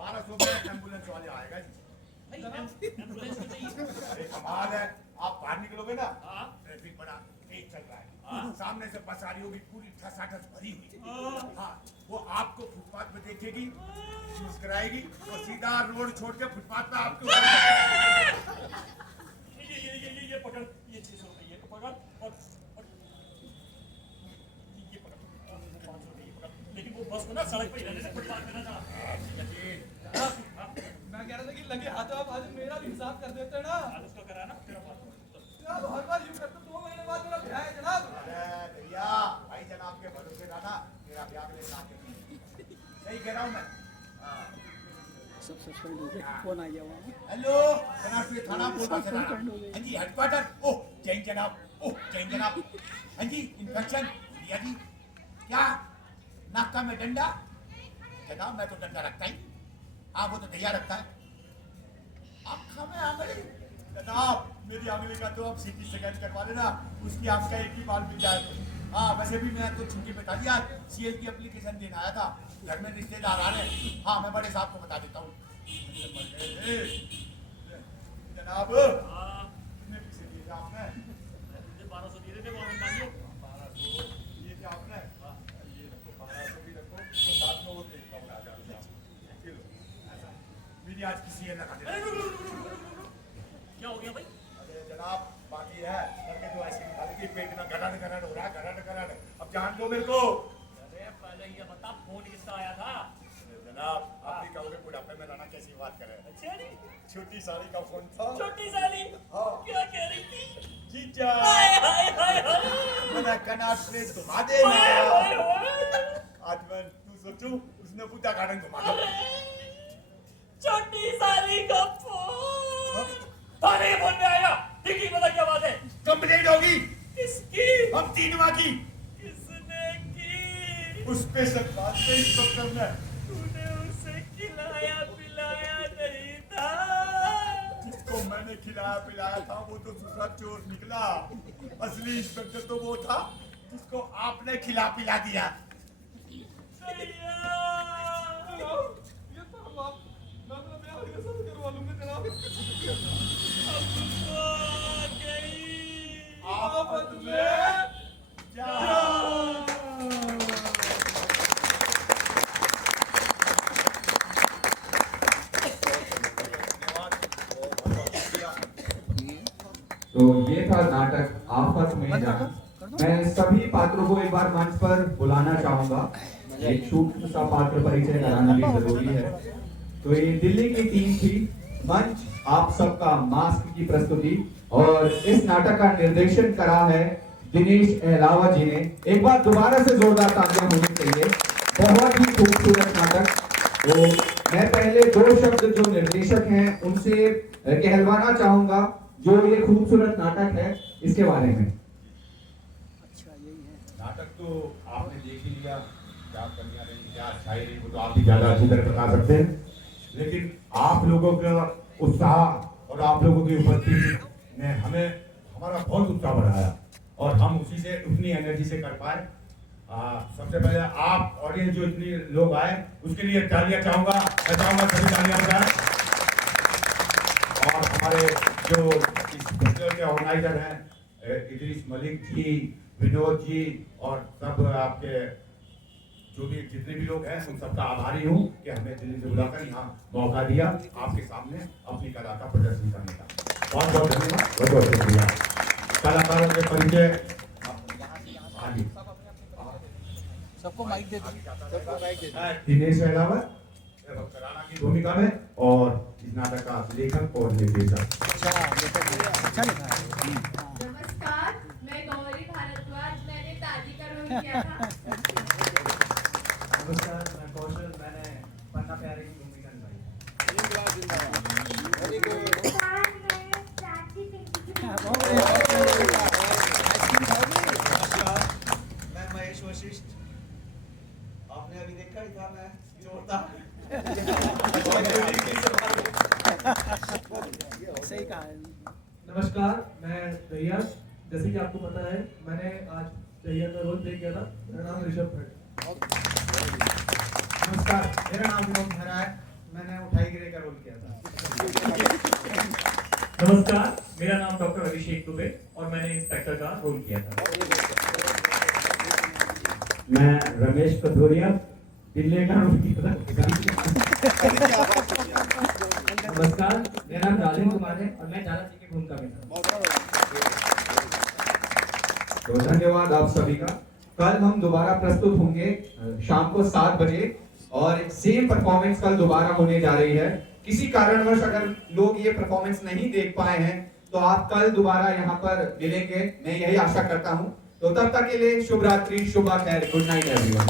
1200 में एम्बुलेंस वाले आएगा जी। भाई एम्बुलेंस में नहीं। अरे कमाल है, आप बाहर निकलोगे ना हाँ। ट्रैफिक बड़ा तेज चल रहा है। हाँ। सामने से बस आ रही होगी पूरी ठसाठस भरी हुई। हाँ वो आपको फुटपाथ पे देखेगी, मुस्कुराएगी और सीधा रोड छोड़ के फुटपाथ पे आपके ऊपर ये पकड़, ये 600 रुपये ये पकड़ और ये पकड़ 500 रुपये ये पकड़। लेकिन वो बस को ना सड़क पे ही रहने से फुटपाथ पे ना चला। मैं कह रहा था कि लगे हाथों आप आज मेरा भी हिसाब कर देते ना। आज उसको कराना तेरा बात। जनाब हर बार यूं करते 2 महीने बाद मेरा ब्याह है जनाब। अरे भैया भाई जनाब के भरोसे रहना, मेरा ब्याह के लिए आके सही कह रहा हूँ मैं। हाँ। फोन आ गया वहाँ। हेलो जनाब ये थाना बोल रहा है। हाँ जी हेडक्वार्टर। ओह जैन जनाब, ओह जैन जनाब। हाँ जी इन्फेक्शन भैया जी क्या नाका में डंडा? जनाब मैं तो डंडा रखता ही। हाँ वो तो दैया रखता है। आँखों में आंगली। जनाब मेरी आंगली का तो अब सीटी स्कैन करवा लेना, उसकी आपका एक ही बाल मिल जाएगा। हाँ वैसे भी मैं तो छुट्टी पे था जी आज, सीएल की एप्लीकेशन देने आया था। घर में रिश्तेदार आ रहे हैं। हाँ मैं बड़े साहब को बता देता हूँ। जनाब हाँ। कितने पैसे दिए थे आपने? मुझे 1200 दिए थे, और मांगियो। 1200 दिए थे आपने? ये रखो 1200 भी रखो तो साथ में वो देता हूँ 1000 रुपया। ये लो, ऐसा। मेरी आज किसी ने लगा दिया। क्या हो गया भाई? अरे जनाब बाकी है करके तो ऐसे निकाले कि पेट में गड़न गड़न हो रहा है, गड़न गड़न। अब जान दो मेरे को। अरे पहले ये बता फोन किसका आया था? जनाब आप भी कहोगे बुढ़ापे में रहना कैसी बात करें। अच्छा नहीं, छोटी साली का फोन था। छोटी साली हाँ। क्या कह रही थी? जीजा हाय हाय हाय हाय मना कनाट प्लेस घुमा दे ओए, ना ओए, ओए। आज मैं तू सोचू उसने बुद्धा गार्डन घुमा दो छोटी साली का फोन अरे फोन में आया ठीक बता क्या बात है कंप्लेंट होगी किसकी हम तीनवा की किसने की उस पे सब बात पे इंस्पेक्टर ने तूने उसे खिलाया पिलाया नहीं था जिसको मैंने खिलाया पिलाया था वो तो दूसरा चोर निकला असली इंस्पेक्टर तो वो था जिसको आपने खिला पिला दिया भैया जनाब, ये तो हम आप मैं अपना ब्याह के साथ करवा लूंगा जनाब। अब्बा गई आफत में तो ये था नाटक आफत में जान। मैं सभी पात्रों को एक बार मंच पर बुलाना चाहूंगा। एक सूक्ष्म सा पात्र परिचय कराना भी जरूरी है। तो ये दिल्ली की टीम थी। मंच आप सबका मास्क की प्रस्तुति और इस नाटक का निर्देशन करा है दिनेश एहलावत जी ने। एक बार दोबारा से जोरदार तालियां होनी चाहिए। बहुत ही खूबसूरत नाटक। तो मैं पहले दो शब्द जो निर्देशक हैं उनसे कहलवाना चाहूंगा जो ये खूबसूरत नाटक है इसके बारे में। नाटक तो आपने देख ही लिया, क्या कमियां रही क्या अच्छाई रही वो तो आप ही ज्यादा अच्छी तरह बता सकते हैं, लेकिन आप लोगों का उत्साह और आप लोगों की उपस्थिति ने हमें हमारा बहुत उत्साह बढ़ाया और हम उसी से उतनी एनर्जी से कर पाए। सबसे पहले आप ऑडियंस जो इतनी लोग आए उसके लिए तालियां चाहूंगा, मैं चाहूंगा सभी तालियां बजाएं। और हमारे जो इस फेस्टिवल के ऑर्गेनाइजर हैं इदरीस मलिक जी, विनोद जी और सब आपके जो भी जितने भी लोग हैं उन सबका आभारी हूँ कि हमें दिल्ली से बुलाकर यहाँ मौका दिया आपके सामने अपनी कला का प्रदर्शन करने का। बहुत बहुत धन्यवाद, बहुत बहुत शुक्रिया। कलाकारों के परिचय आगे सबको माइक दे दीजिए। दिनेश एहलावत कराना की भूमिका में और इस नाटक का लेखक और निर्देशक। नमस्कार, मैं गौरी भारद्वाज, मैंने दादी का रोल किया था। नमस्कार, मैं कौशल, मैंने पन्ना प्यारे की भूमिका निभाई। नमस्कार, मैं प्राची पिंकी मैं महेश वशिष्ठ। आपने अभी देखा ही था, मैं जोरदार सही कहा है। नमस्कार, मैं दहिया। जैसे कि आपको पता है मैंने आज दहिया का रोल प्ले किया था। मेरा नाम ऋषभ भट्ट। नमस्कार, मेरा नाम विनोद मेहरा है, मैंने उठाई गिरे का रोल किया था। नमस्कार, मेरा नाम डॉक्टर अभिषेक दुबे और मैंने इंस्पेक्टर का रोल किया था। मैं रमेश कथोरिया दिल्ली का रोल किया था। नमस्कार, मेरा नाम राजेंद्र कुमार है और मैं चाचा जी की भूमिका में था। तो धन्यवाद आप सभी का। कल हम दोबारा प्रस्तुत होंगे शाम को 7 बजे और सेम परफॉर्मेंस कल दोबारा होने जा रही है। किसी कारणवश अगर लोग ये परफॉर्मेंस नहीं देख पाए हैं तो आप कल दोबारा यहाँ पर मिलेंगे, मैं यही आशा करता हूँ। तो तब तक के लिए शुभ रात्रि, शुभ खैर, गुड नाइट एवरीवन।